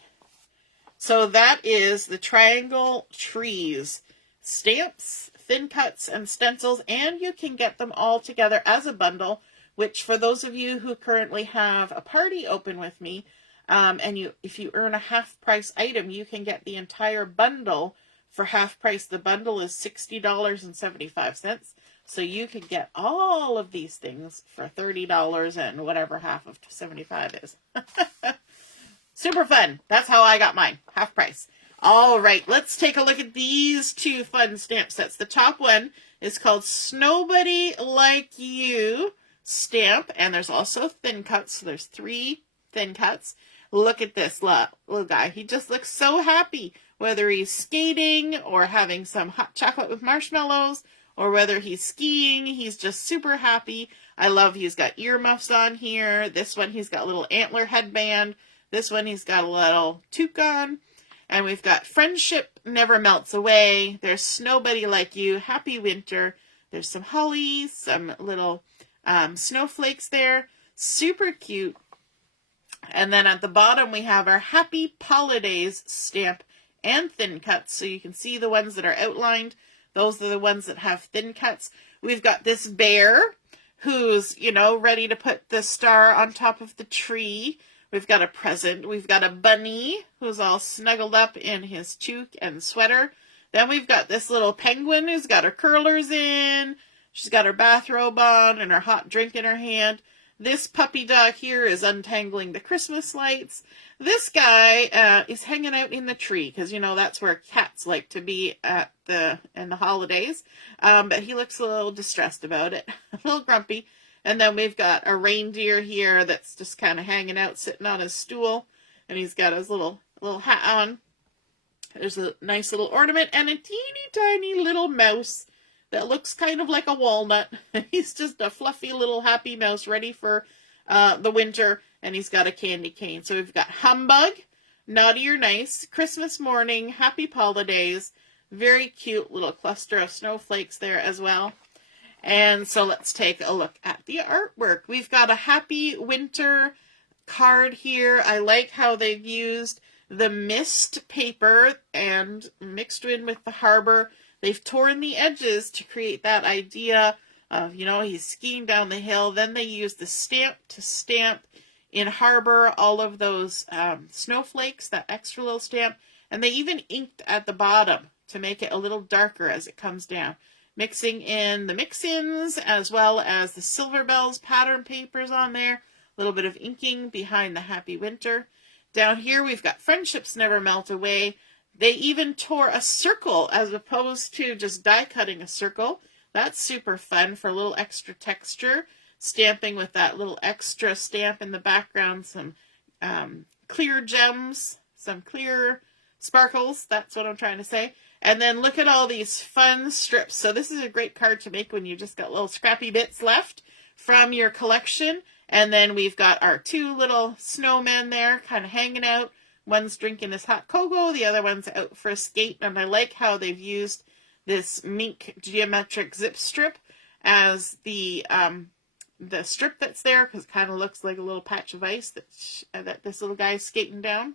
So that is the triangle trees, stamps, thin cuts, and stencils, and you can get them all together as a bundle, which for those of you who currently have a party open with me, if you earn a half-price item, you can get the entire bundle for half price. The bundle is $60.75, so you could get all of these things for $30 and whatever half of 75 is. Super fun. That's how I got mine, half price. All right, let's take a look at these two fun stamp sets. The top one is called Snowbody Like You stamp, and there's also thin cuts, so there's 3 thin cuts. Look at this little guy. He just looks so happy, whether he's skating or having some hot chocolate with marshmallows, or whether he's skiing. He's just super happy. I love he's got earmuffs on here. This one he's got a little antler headband. This one he's got a little toque on. And we've got Friendship Never Melts Away. There's Snowbody Like You, Happy Winter. There's some holly, some little snowflakes there. Super cute. And then at the bottom we have our Happy Holidays stamp and thin cuts. So you can see the ones that are outlined. Those are the ones that have thin cuts. We've got this bear who's, ready to put the star on top of the tree. We've got a present. We've got a bunny who's all snuggled up in his toque and sweater. Then we've got this little penguin who's got her curlers in. She's got her bathrobe on and her hot drink in her hand. This puppy dog here is untangling the Christmas lights. This guy is hanging out in the tree because, that's where cats like to be in the holidays. But he looks a little distressed about it, a little grumpy. And then we've got a reindeer here that's just kind of hanging out, sitting on his stool. And he's got his little hat on. There's a nice little ornament and a teeny tiny little mouse that looks kind of like a walnut. He's just a fluffy little happy mouse ready for the winter. And he's got a candy cane. So we've got Humbug, Naughty or Nice, Christmas Morning, Happy Holidays. Very cute little cluster of snowflakes there as well. And so let's take a look at the artwork. We've got a Happy Winter card here. I like how they've used the mist paper and mixed in with the harbor. They've torn the edges to create that idea of, he's skiing down the hill. Then they use the stamp to stamp in harbor all of those snowflakes, that extra little stamp. And they even inked at the bottom to make it a little darker as it comes down. Mixing in the mix-ins as well as the Silver Bells pattern papers on there. A little bit of inking behind the Happy Winter. Down here we've got Friendships Never Melt Away. They even tore a circle as opposed to just die cutting a circle. That's super fun for a little extra texture. Stamping with that little extra stamp in the background. Some clear gems. Some clear sparkles. That's what I'm trying to say. And then look at all these fun strips. So this is a great card to make when you just got little scrappy bits left from your collection. And then we've got our 2 little snowmen there kind of hanging out. One's drinking this hot cocoa. The other one's out for a skate. And I like how they've used this mink geometric zip strip as the strip that's there, because it kind of looks like a little patch of ice that this little guy's skating down.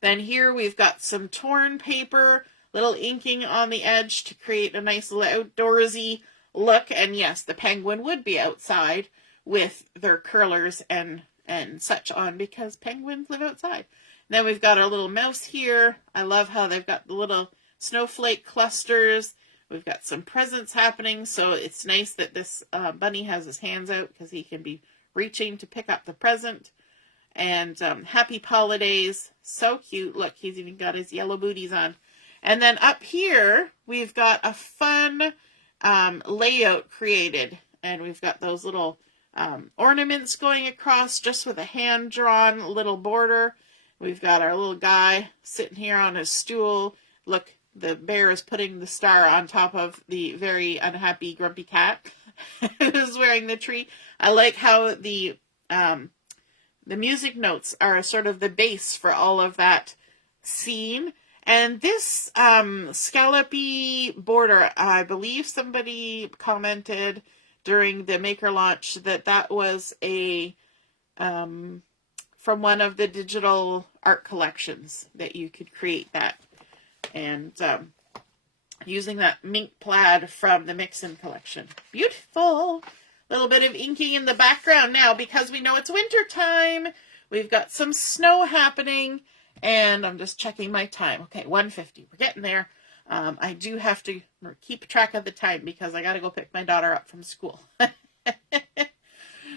Then here we've got some torn paper, little inking on the edge to create a nice little outdoorsy look. And yes, the penguin would be outside with their curlers and such on because penguins live outside. Then we've got our little mouse here. I love how they've got the little snowflake clusters. We've got some presents happening. So it's nice that this bunny has his hands out because he can be reaching to pick up the present. And Happy Holidays. So cute. Look, he's even got his yellow booties on. And then up here, we've got a fun layout created. And we've got those little ornaments going across just with a hand-drawn little border. We've got our little guy sitting here on his stool. Look, the bear is putting the star on top of the very unhappy, grumpy cat who's wearing the tree. I like how the music notes are sort of the base for all of that scene. And this scallopy border, I believe somebody commented during the Maker launch that was a from one of the digital art collections that you could create that. And using that mink plaid from the Mixin collection. Beautiful. Little bit of inking in the background now because we know it's winter time. We've got some snow happening, and I'm just checking my time. Okay, 1:50. We're getting there. I do have to keep track of the time because I got to go pick my daughter up from school.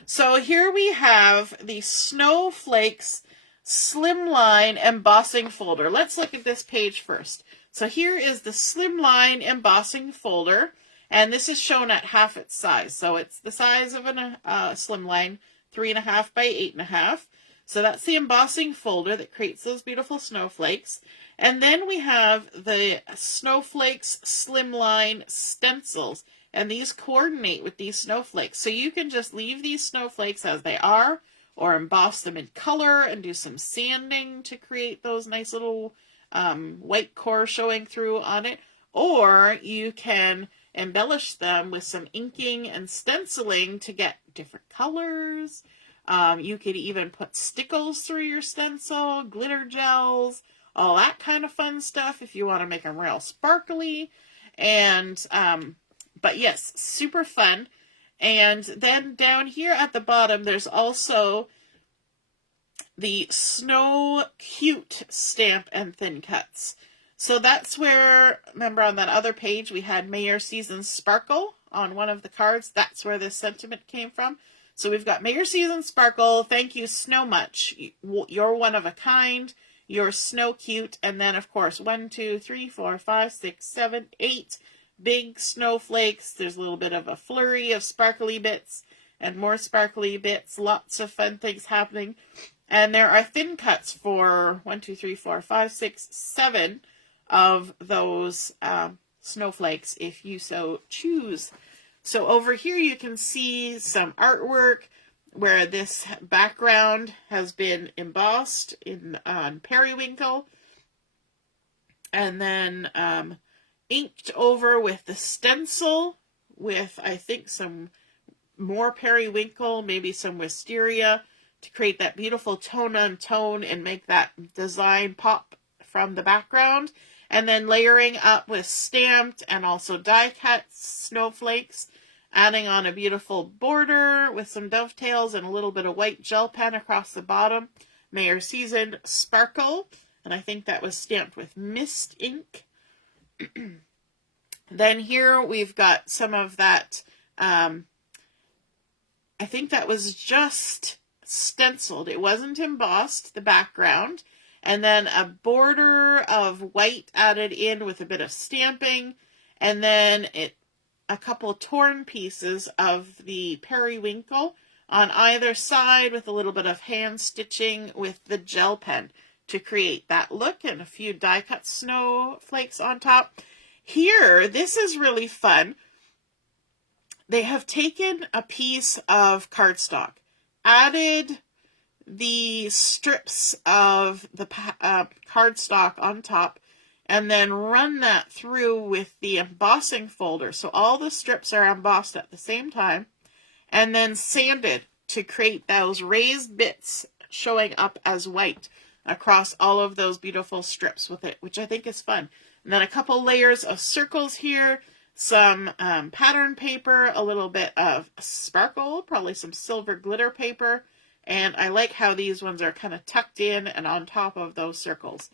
So here we have the Snowflakes Slimline embossing folder. Let's look at this page first. So here is the Slimline embossing folder, and this is shown at half its size. So it's the size of a Slimline, 3.5 by 8.5. So that's the embossing folder that creates those beautiful snowflakes. And then we have the Snowflakes Slimline stencils, and these coordinate with these snowflakes. So you can just leave these snowflakes as they are, or emboss them in color and do some sanding to create those nice little white core showing through on it. Or you can embellish them with some inking and stenciling to get different colors. You could even put stickles through your stencil, glitter gels, all that kind of fun stuff if you want to make them real sparkly. And but yes, super fun. And then down here at the bottom, there's also the Snow Cute stamp and thin cuts. So that's where, remember on that other page, we had May Your Season Sparkle on one of the cards. That's where this sentiment came from. So we've got May Your Season Sparkle, thank you Snow Much. You're one of a kind. You're Snow Cute. And then, of course, 1, 2, 3, 4, 5, 6, 7, 8 big snowflakes. There's a little bit of a flurry of sparkly bits and more sparkly bits. Lots of fun things happening. And there are thin cuts for 1, 2, 3, 4, 5, 6, 7 of those snowflakes if you so choose. So over here you can see some artwork where this background has been embossed on periwinkle and then inked over with the stencil with, I think, some more periwinkle, maybe some wisteria to create that beautiful tone on tone and make that design pop from the background. And then layering up with stamped and also die cut snowflakes, adding on a beautiful border with some dovetails and a little bit of white gel pen across the bottom. May Your Season Sparkle, and I think that was stamped with mist ink. Then here we've got some of that, I think that was just stenciled. It wasn't embossed, the background. And then a border of white added in with a bit of stamping. And then a couple torn pieces of the periwinkle on either side with a little bit of hand stitching with the gel pen to create that look, and a few die cut snowflakes on top. Here, this is really fun. They have taken a piece of cardstock, added the strips of the cardstock on top, and then run that through with the embossing folder. So all the strips are embossed at the same time, and then sanded to create those raised bits showing up as white across all of those beautiful strips with it, which I think is fun. And then a couple layers of circles here, some pattern paper, a little bit of sparkle, probably some silver glitter paper, and I like how these ones are kind of tucked in and on top of those circles.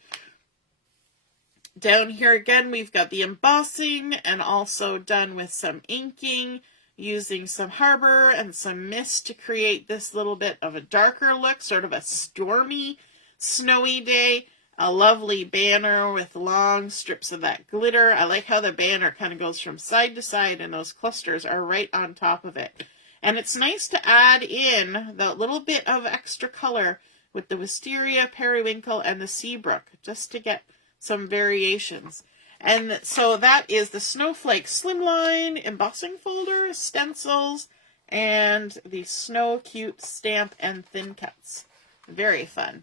Down here again, we've got the embossing and also done with some inking, using some harbor and some mist to create this little bit of a darker look, sort of a stormy, snowy day. A lovely banner with long strips of that glitter. I like how the banner kind of goes from side to side and those clusters are right on top of it. And it's nice to add in the little bit of extra color with the wisteria, periwinkle, and the seabrook, just to get some variations. And so that is the Snowflake Slimline embossing folder, stencils, and the Snow Cute stamp and thin cuts. Very fun.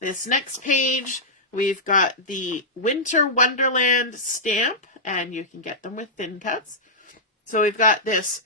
This next page, we've got the Winter Wonderland stamp, and you can get them with thin cuts. So we've got this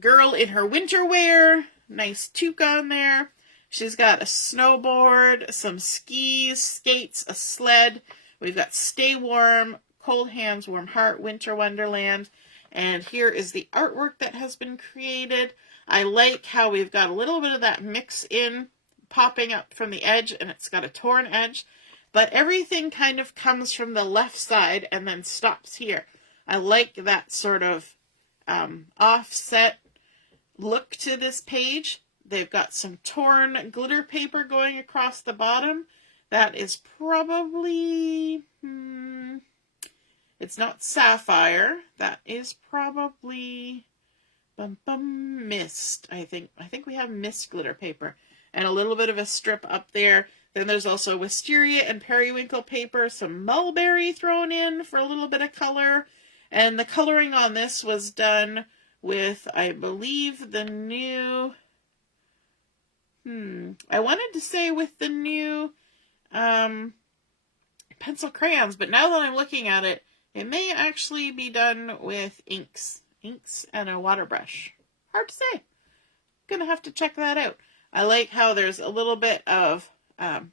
girl in her winter wear, nice toque on there. She's got a snowboard, some skis, skates, a sled. We've got Stay Warm, Cold Hands, Warm Heart, Winter Wonderland. And here is the artwork that has been created. I like how we've got a little bit of that mix in popping up from the edge, and it's got a torn edge. But everything kind of comes from the left side and then stops here. I like that sort of offset look to this page. They've got some torn glitter paper going across the bottom. That is probably, it's not sapphire. That is probably mist, I think. I think we have mist glitter paper. And a little bit of a strip up there. Then there's also wisteria and periwinkle paper, some mulberry thrown in for a little bit of color. And the coloring on this was done with, I believe, the new, I wanted to say with the new pencil crayons, but now that I'm looking at it, it may actually be done with inks and a water brush. Hard to say. Gonna have to check that out. I like how there's a little bit of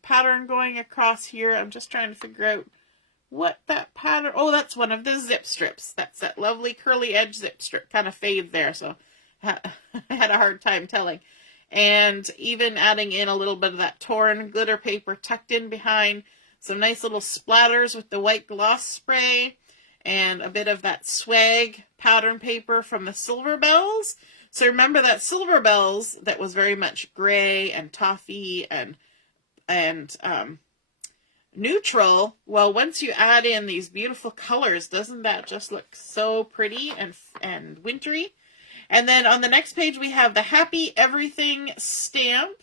pattern going across here. I'm just trying to figure out what that pattern, oh, that's one of the zip strips. That's that lovely curly edge zip strip, kind of fade there, so I had a hard time telling. And even adding in a little bit of that torn glitter paper tucked in behind, some nice little splatters with the white gloss spray, and a bit of that swag pattern paper from the Silver Bells. So remember that Silver Bells that was very much gray and toffee and neutral. Well, once you add in these beautiful colors, doesn't that just look so pretty and wintry? And then on the next page, we have the Happy Everything stamp.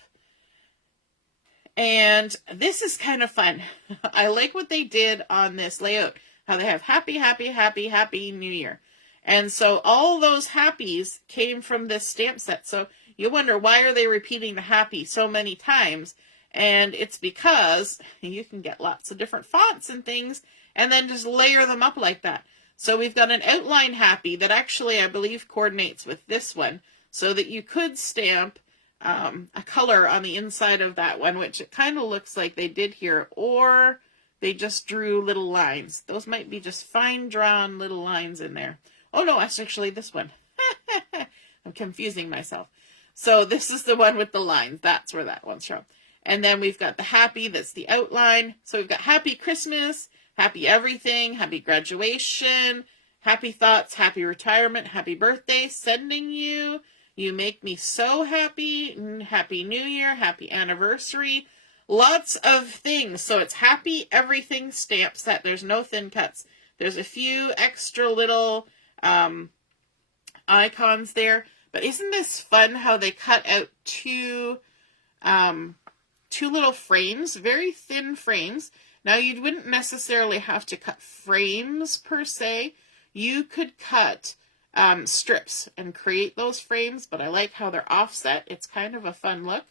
And this is kind of fun. I like what they did on this layout. How they have happy, happy, happy, happy New Year. And so all those happies came from this stamp set. So you wonder, why are they repeating the happy so many times? And it's because you can get lots of different fonts and things and then just layer them up like that. So we've got an outline happy that actually, I believe, coordinates with this one, so that you could stamp a color on the inside of that one, which it kind of looks like they did here, or they just drew little lines. Those might be just fine drawn little lines in there. Oh no, that's actually this one. I'm confusing myself. So this is the one with the lines. That's where that one's from. And then we've got the happy, that's the outline. So we've got Happy Christmas, Happy Everything, Happy Graduation, Happy Thoughts, Happy Retirement, Happy Birthday, Sending You, You Make Me So Happy, Happy New Year, Happy Anniversary. Lots of things. So it's Happy Everything stamp set. There's no thin cuts. There's a few extra little icons there. But isn't this fun how they cut out two little frames, very thin frames. Now, you wouldn't necessarily have to cut frames per se. You could cut strips and create those frames, but I like how they're offset. It's kind of a fun look.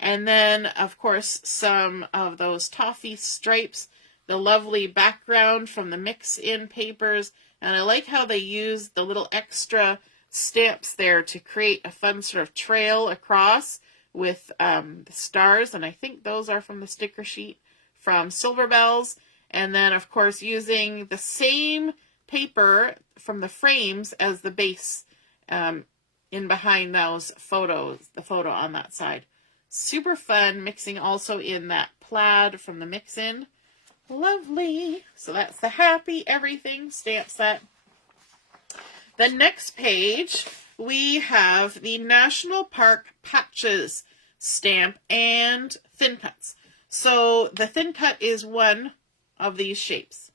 And then, of course, some of those toffee stripes, the lovely background from the mix-in papers, and I like how they use the little extra stamps there to create a fun sort of trail across with the stars, and I think those are from the sticker sheet from Silver Bells. And then, of course, using the same paper from the frames as the base in behind those photos, the photo on that side. Super fun, mixing also in that plaid from the mix-in. Lovely. So that's the Happy Everything stamp set. The next page, we have the National Park Patches stamp and thin cuts. So the thin cut is one of these shapes.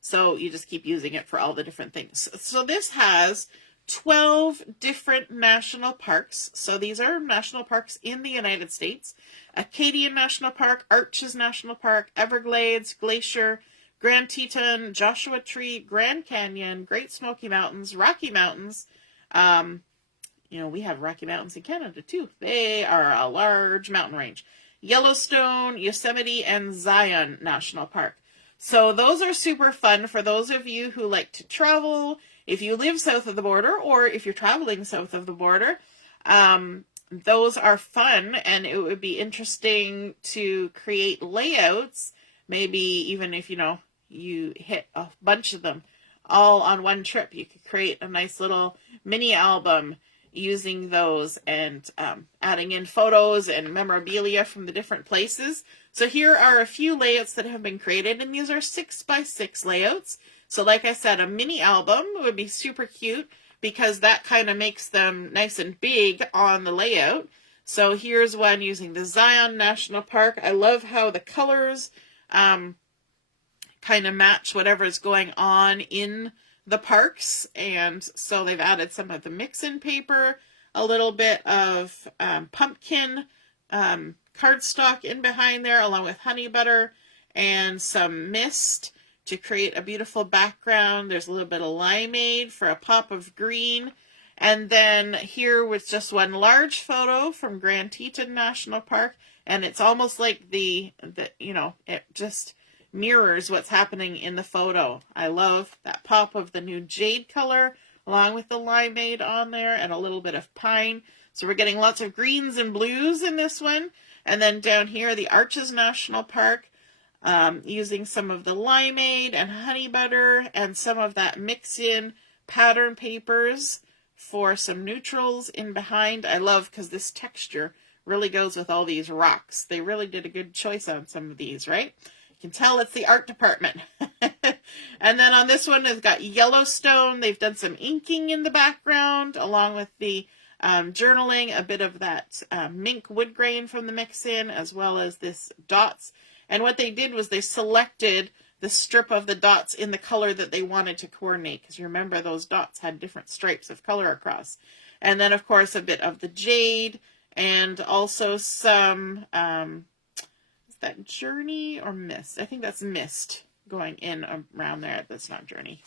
So you just keep using it for all the different things. So this has 12 different national parks. So these are national parks in the United States. Acadian National Park, Arches National Park, Everglades, Glacier, Grand Teton, Joshua Tree, Grand Canyon, Great Smoky Mountains, Rocky Mountains. We have Rocky Mountains in Canada too. They are a large mountain range. Yellowstone, Yosemite, and Zion National Park. So those are super fun for those of you who like to travel. If you live south of the border, or if you're traveling south of the border, those are fun, and it would be interesting to create layouts. Maybe even if, you hit a bunch of them all on one trip, you could create a nice little mini album using those and adding in photos and memorabilia from the different places. So here are a few layouts that have been created, and these are 6x6 layouts. So like I said, a mini album would be super cute because that kind of makes them nice and big on the layout. So here's one using the Zion National Park. I love how the colors kind of match whatever's going on in the parks. And so they've added some of the mix-in paper, a little bit of pumpkin cardstock in behind there, along with honey butter and some mist to create a beautiful background. There's a little bit of limeade for a pop of green. And then here was just one large photo from Grand Teton National Park. And it's almost like it just mirrors what's happening in the photo. I love that pop of the new jade color along with the limeade on there and a little bit of pine. So we're getting lots of greens and blues in this one. And then down here, the Arches National Park, using some of the limeade and honey butter and some of that mix-in pattern papers for some neutrals in behind. I love because this texture really goes with all these rocks. They really did a good choice on some of these, right? You can tell it's the art department. And then on this one, they've got Yellowstone. They've done some inking in the background along with the journaling, a bit of that mink wood grain from the mix-in, as well as this dots. And what they did was they selected the strip of the dots in the color that they wanted to coordinate, because you remember those dots had different stripes of color across. And then, of course, a bit of the jade, and also some, is that Journey or Mist? I think that's Mist going in around there. That's not Journey.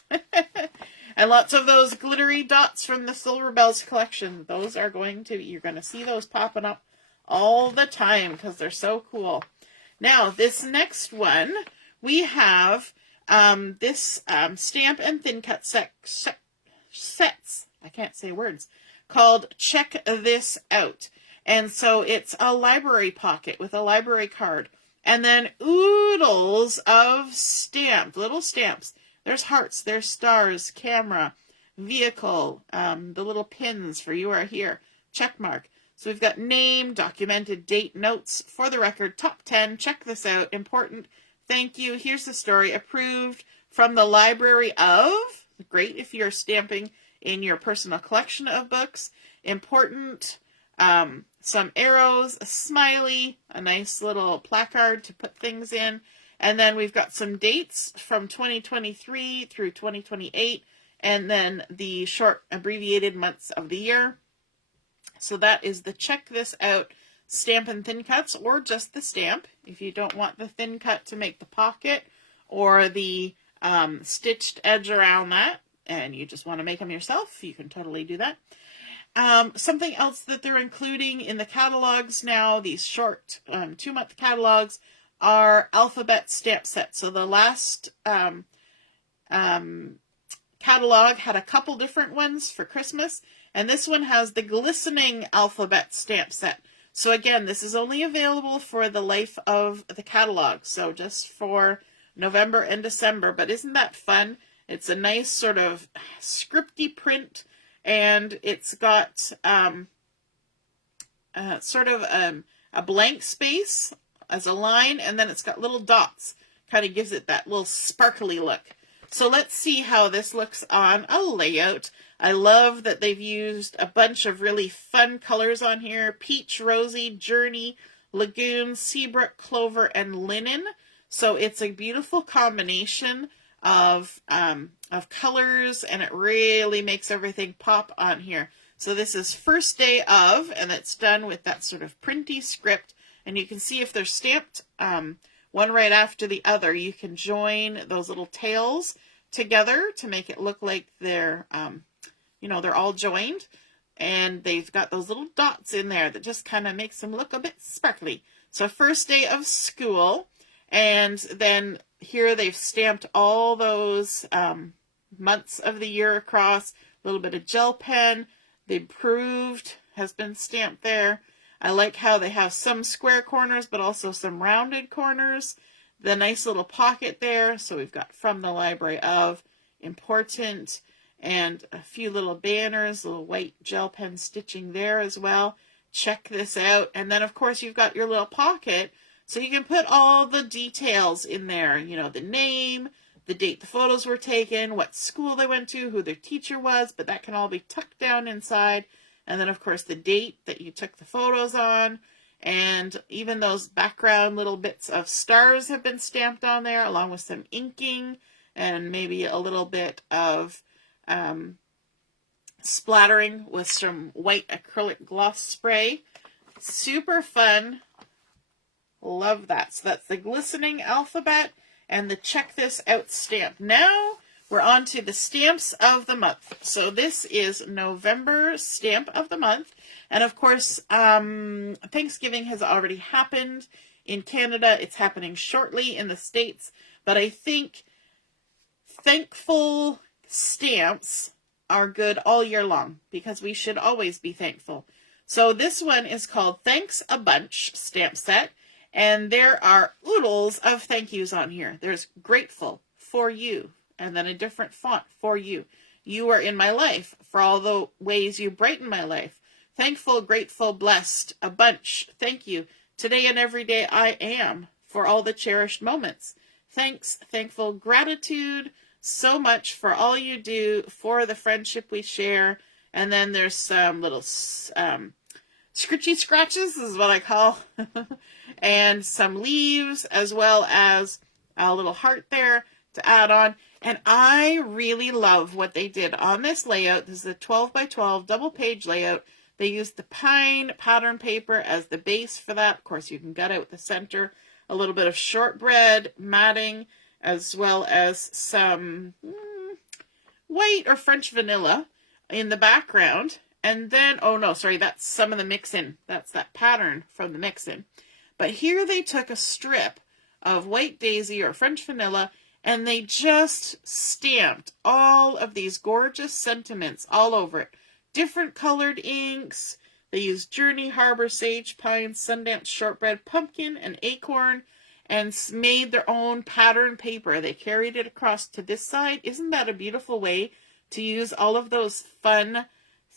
And lots of those glittery dots from the Silver Bells collection. Those are you're going to see those popping up all the time because they're so cool. Now, this next one, we have this stamp and thin cut sets. I can't say words. Called Check This Out. And so it's a library pocket with a library card. And then oodles of little stamps. There's hearts, there's stars, camera, vehicle, the little pins for you are here, check mark. So we've got name, documented, date, notes, for the record, top 10, check this out, important, thank you, here's the story, approved from the library of, great if you're stamping in your personal collection of books, important, some arrows, a smiley, a nice little placard to put things in. And then we've got some dates from 2023 through 2028, and then the short abbreviated months of the year. So that is the Check This Out stamp and thin cuts, or just the stamp. If you don't want the thin cut to make the pocket or the stitched edge around that, and you just want to make them yourself, you can totally do that. Something else that they're including in the catalogs now, these short 2-month catalogs, are alphabet stamp sets. So the last catalog had a couple different ones for Christmas, and this one has the glistening alphabet stamp set. So again, this is only available for the life of the catalog, so just for November and December. But isn't that fun? It's a nice sort of scripty print, and it's got sort of a blank space as a line, and then it's got little dots. Kind of gives it that little sparkly look. So let's see how this looks on a layout. I love that they've used a bunch of really fun colors on here. Peach, Rosy, Journey, Lagoon, Seabrook, Clover, and Linen. So it's a beautiful combination of colors, and it really makes everything pop on here. So this is first day of, and it's done with that sort of printy script. And you can see if they're stamped one right after the other, you can join those little tails together to make it look like they're, they're all joined. And they've got those little dots in there that just kind of makes them look a bit sparkly. So first day of school, and then here they've stamped all those months of the year across. A little bit of gel pen. The approved has been stamped there. I like how they have some square corners, but also some rounded corners. The nice little pocket there. So we've got from the library of, important, and a few little banners, little white gel pen stitching there as well. Check this out. And then, of course, you've got your little pocket. So you can put all the details in there. You know, the name, the date the photos were taken, what school they went to, who their teacher was. But that can all be tucked down inside. And then, of course, the date that you took the photos on. And even those background little bits of stars have been stamped on there, along with some inking and maybe a little bit of splattering with some white acrylic gloss spray. Super fun. Love that. So that's the glistening alphabet and the check this out stamp. Now we're on to the stamps of the month. So this is November stamp of the month. And of course, Thanksgiving has already happened in Canada. It's happening shortly in the States. But I think thankful stamps are good all year long because we should always be thankful. So this one is called Thanks a Bunch stamp set. And there are oodles of thank yous on here. There's grateful for you, and then a different font for you. You are in my life for all the ways you brighten my life. Thankful, grateful, blessed, a bunch. Thank you. Today and every day I am for all the cherished moments. Thanks, thankful, gratitude so much for all you do, for the friendship we share. And then there's some little scritchy scratches is what I call, and some leaves, as well as a little heart there to add on. And I really love what they did on this layout. This is a 12 by 12 double page layout. They used the pine pattern paper as the base for that. Of course, you can gut out the center, a little bit of shortbread matting, as well as some white or French vanilla in the background. And then, oh no, sorry, that's some of the mix-in. That's that pattern from the mix-in. But here they took a strip of white daisy or French vanilla, and they just stamped all of these gorgeous sentiments all over it. Different colored inks. They used Journey, Harbor, Sage, Pine, Sundance, Shortbread, Pumpkin, and Acorn, and made their own pattern paper. They carried it across to this side. Isn't that a beautiful way to use all of those fun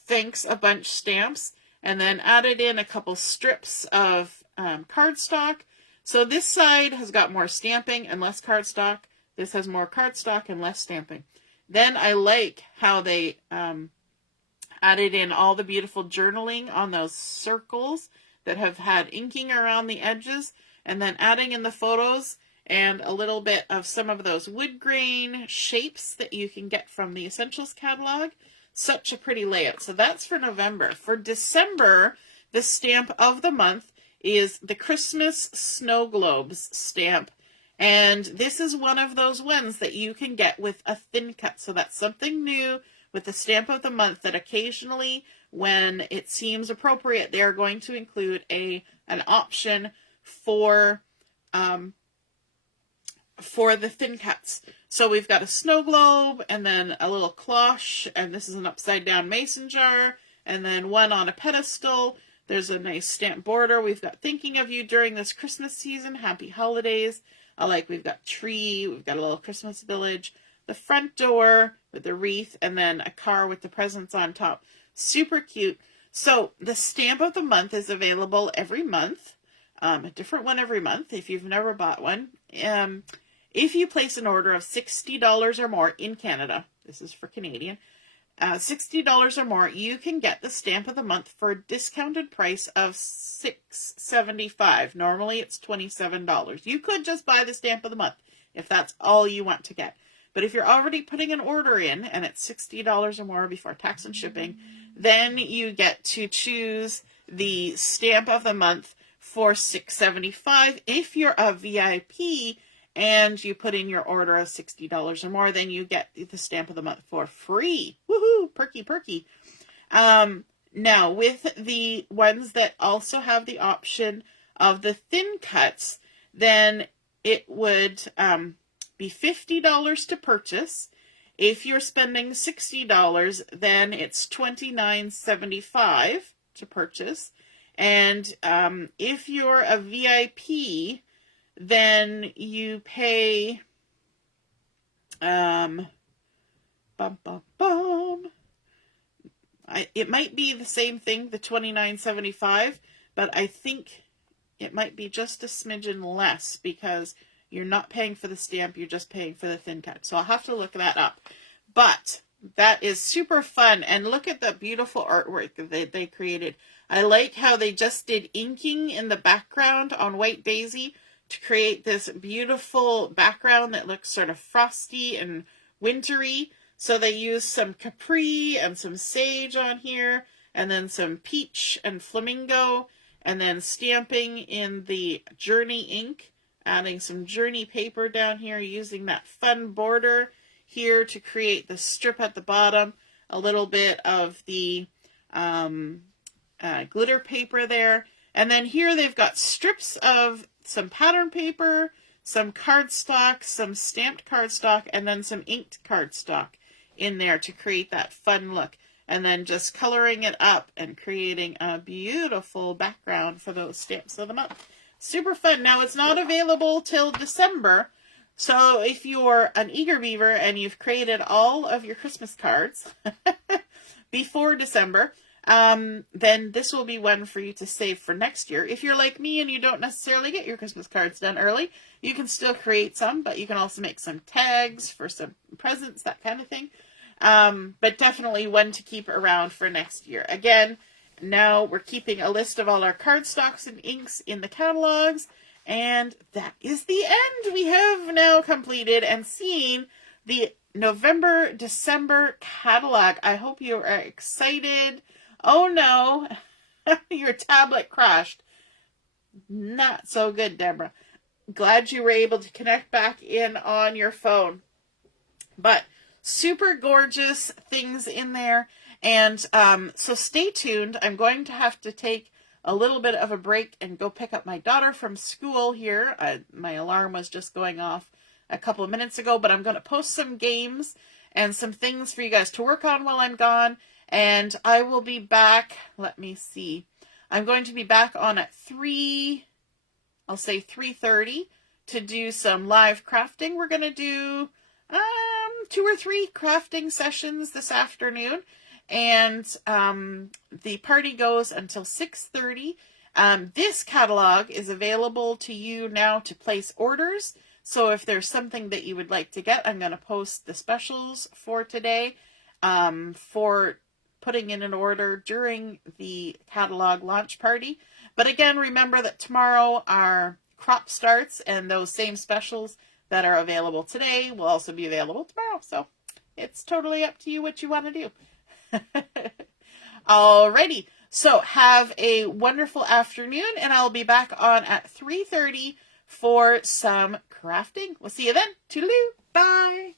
Thanks a Bunch stamps, and then added in a couple strips of cardstock. So this side has got more stamping and less cardstock. This has more cardstock and less stamping. Then I like how they added in all the beautiful journaling on those circles that have had inking around the edges, and then adding in the photos and a little bit of some of those wood grain shapes that you can get from the Essentials catalog. Such a pretty layout. So that's for November. For December, the stamp of the month is the Christmas Snow Globes stamp. And this is one of those ones that you can get with a thin cut. So that's something new with the stamp of the month, that occasionally when it seems appropriate, they're going to include an option for the thin cuts. So we've got a snow globe, and then a little cloche, and this is an upside down mason jar, and then one on a pedestal. There's a nice stamp border. We've got thinking of you during this Christmas season. Happy holidays. We've got tree, we've got a little Christmas village, the front door with the wreath, and then a car with the presents on top. Super cute. So the stamp of the month is available every month, a different one every month if you've never bought one. If you place an order of $60 or more in Canada, this is for Canadian, $60 or more, you can get the stamp of the month for a discounted price of $6.75. Normally it's $27. You could just buy the stamp of the month if that's all you want to get. But if you're already putting an order in and it's $60 or more before tax and shipping, then you get to choose the stamp of the month for $6.75. If you're a VIP and you put in your order of $60 or more, then you get the stamp of the month for free. Woohoo! Perky, perky. Now, with the ones that also have the option of the thin cuts, then it would be $50 to purchase. If you're spending $60, then it's $29.75 to purchase. And if you're a VIP, then you pay it might be the same thing, the $29.75, but I think it might be just a smidgen less because you're not paying for the stamp, you're just paying for the thin cut. So I'll have to look that up. But that is super fun. And look at the beautiful artwork that they created. I like how they just did inking in the background on White Daisy to create this beautiful background that looks sort of frosty and wintry. So they used some capri and some sage on here, and then some peach and flamingo, and then stamping in the Journey ink, adding some Journey paper down here, using that fun border here to create the strip at the bottom, a little bit of the glitter paper there. And then here they've got strips of some pattern paper, some cardstock, some stamped cardstock, and then some inked cardstock in there to create that fun look. And then just coloring it up and creating a beautiful background for those stamps of the month. Super fun. Now, it's not available till December. So if you're an eager beaver and you've created all of your Christmas cards before December, then this will be one for you to save for next year. If you're like me and you don't necessarily get your Christmas cards done early, you can still create some, but you can also make some tags for some presents, that kind of thing. But definitely one to keep around for next year. Again, now we're keeping a list of all our cardstocks and inks in the catalogs, and that is the end. We have now completed and seen the November-December catalog. I hope you are excited. Oh no, your tablet crashed. Not so good, Deborah. Glad you were able to connect back in on your phone. But super gorgeous things in there. And so stay tuned. I'm going to have to take a little bit of a break and go pick up my daughter from school here. My alarm was just going off a couple of minutes ago, but I'm going to post some games and some things for you guys to work on while I'm gone. And I will be back, let me see. I'm going to be back on at 3:30 to do some live crafting. We're going to do 2 or 3 crafting sessions this afternoon. And the party goes until 6:30. This catalog is available to you now to place orders. So if there's something that you would like to get, I'm going to post the specials for today for putting in an order during the catalog launch party. But again, remember that tomorrow our crop starts, and those same specials that are available today will also be available tomorrow. So it's totally up to you what you want to do. Alrighty, so have a wonderful afternoon, and I'll be back on at 3:30 for some crafting. We'll see you then. Toodaloo. Bye.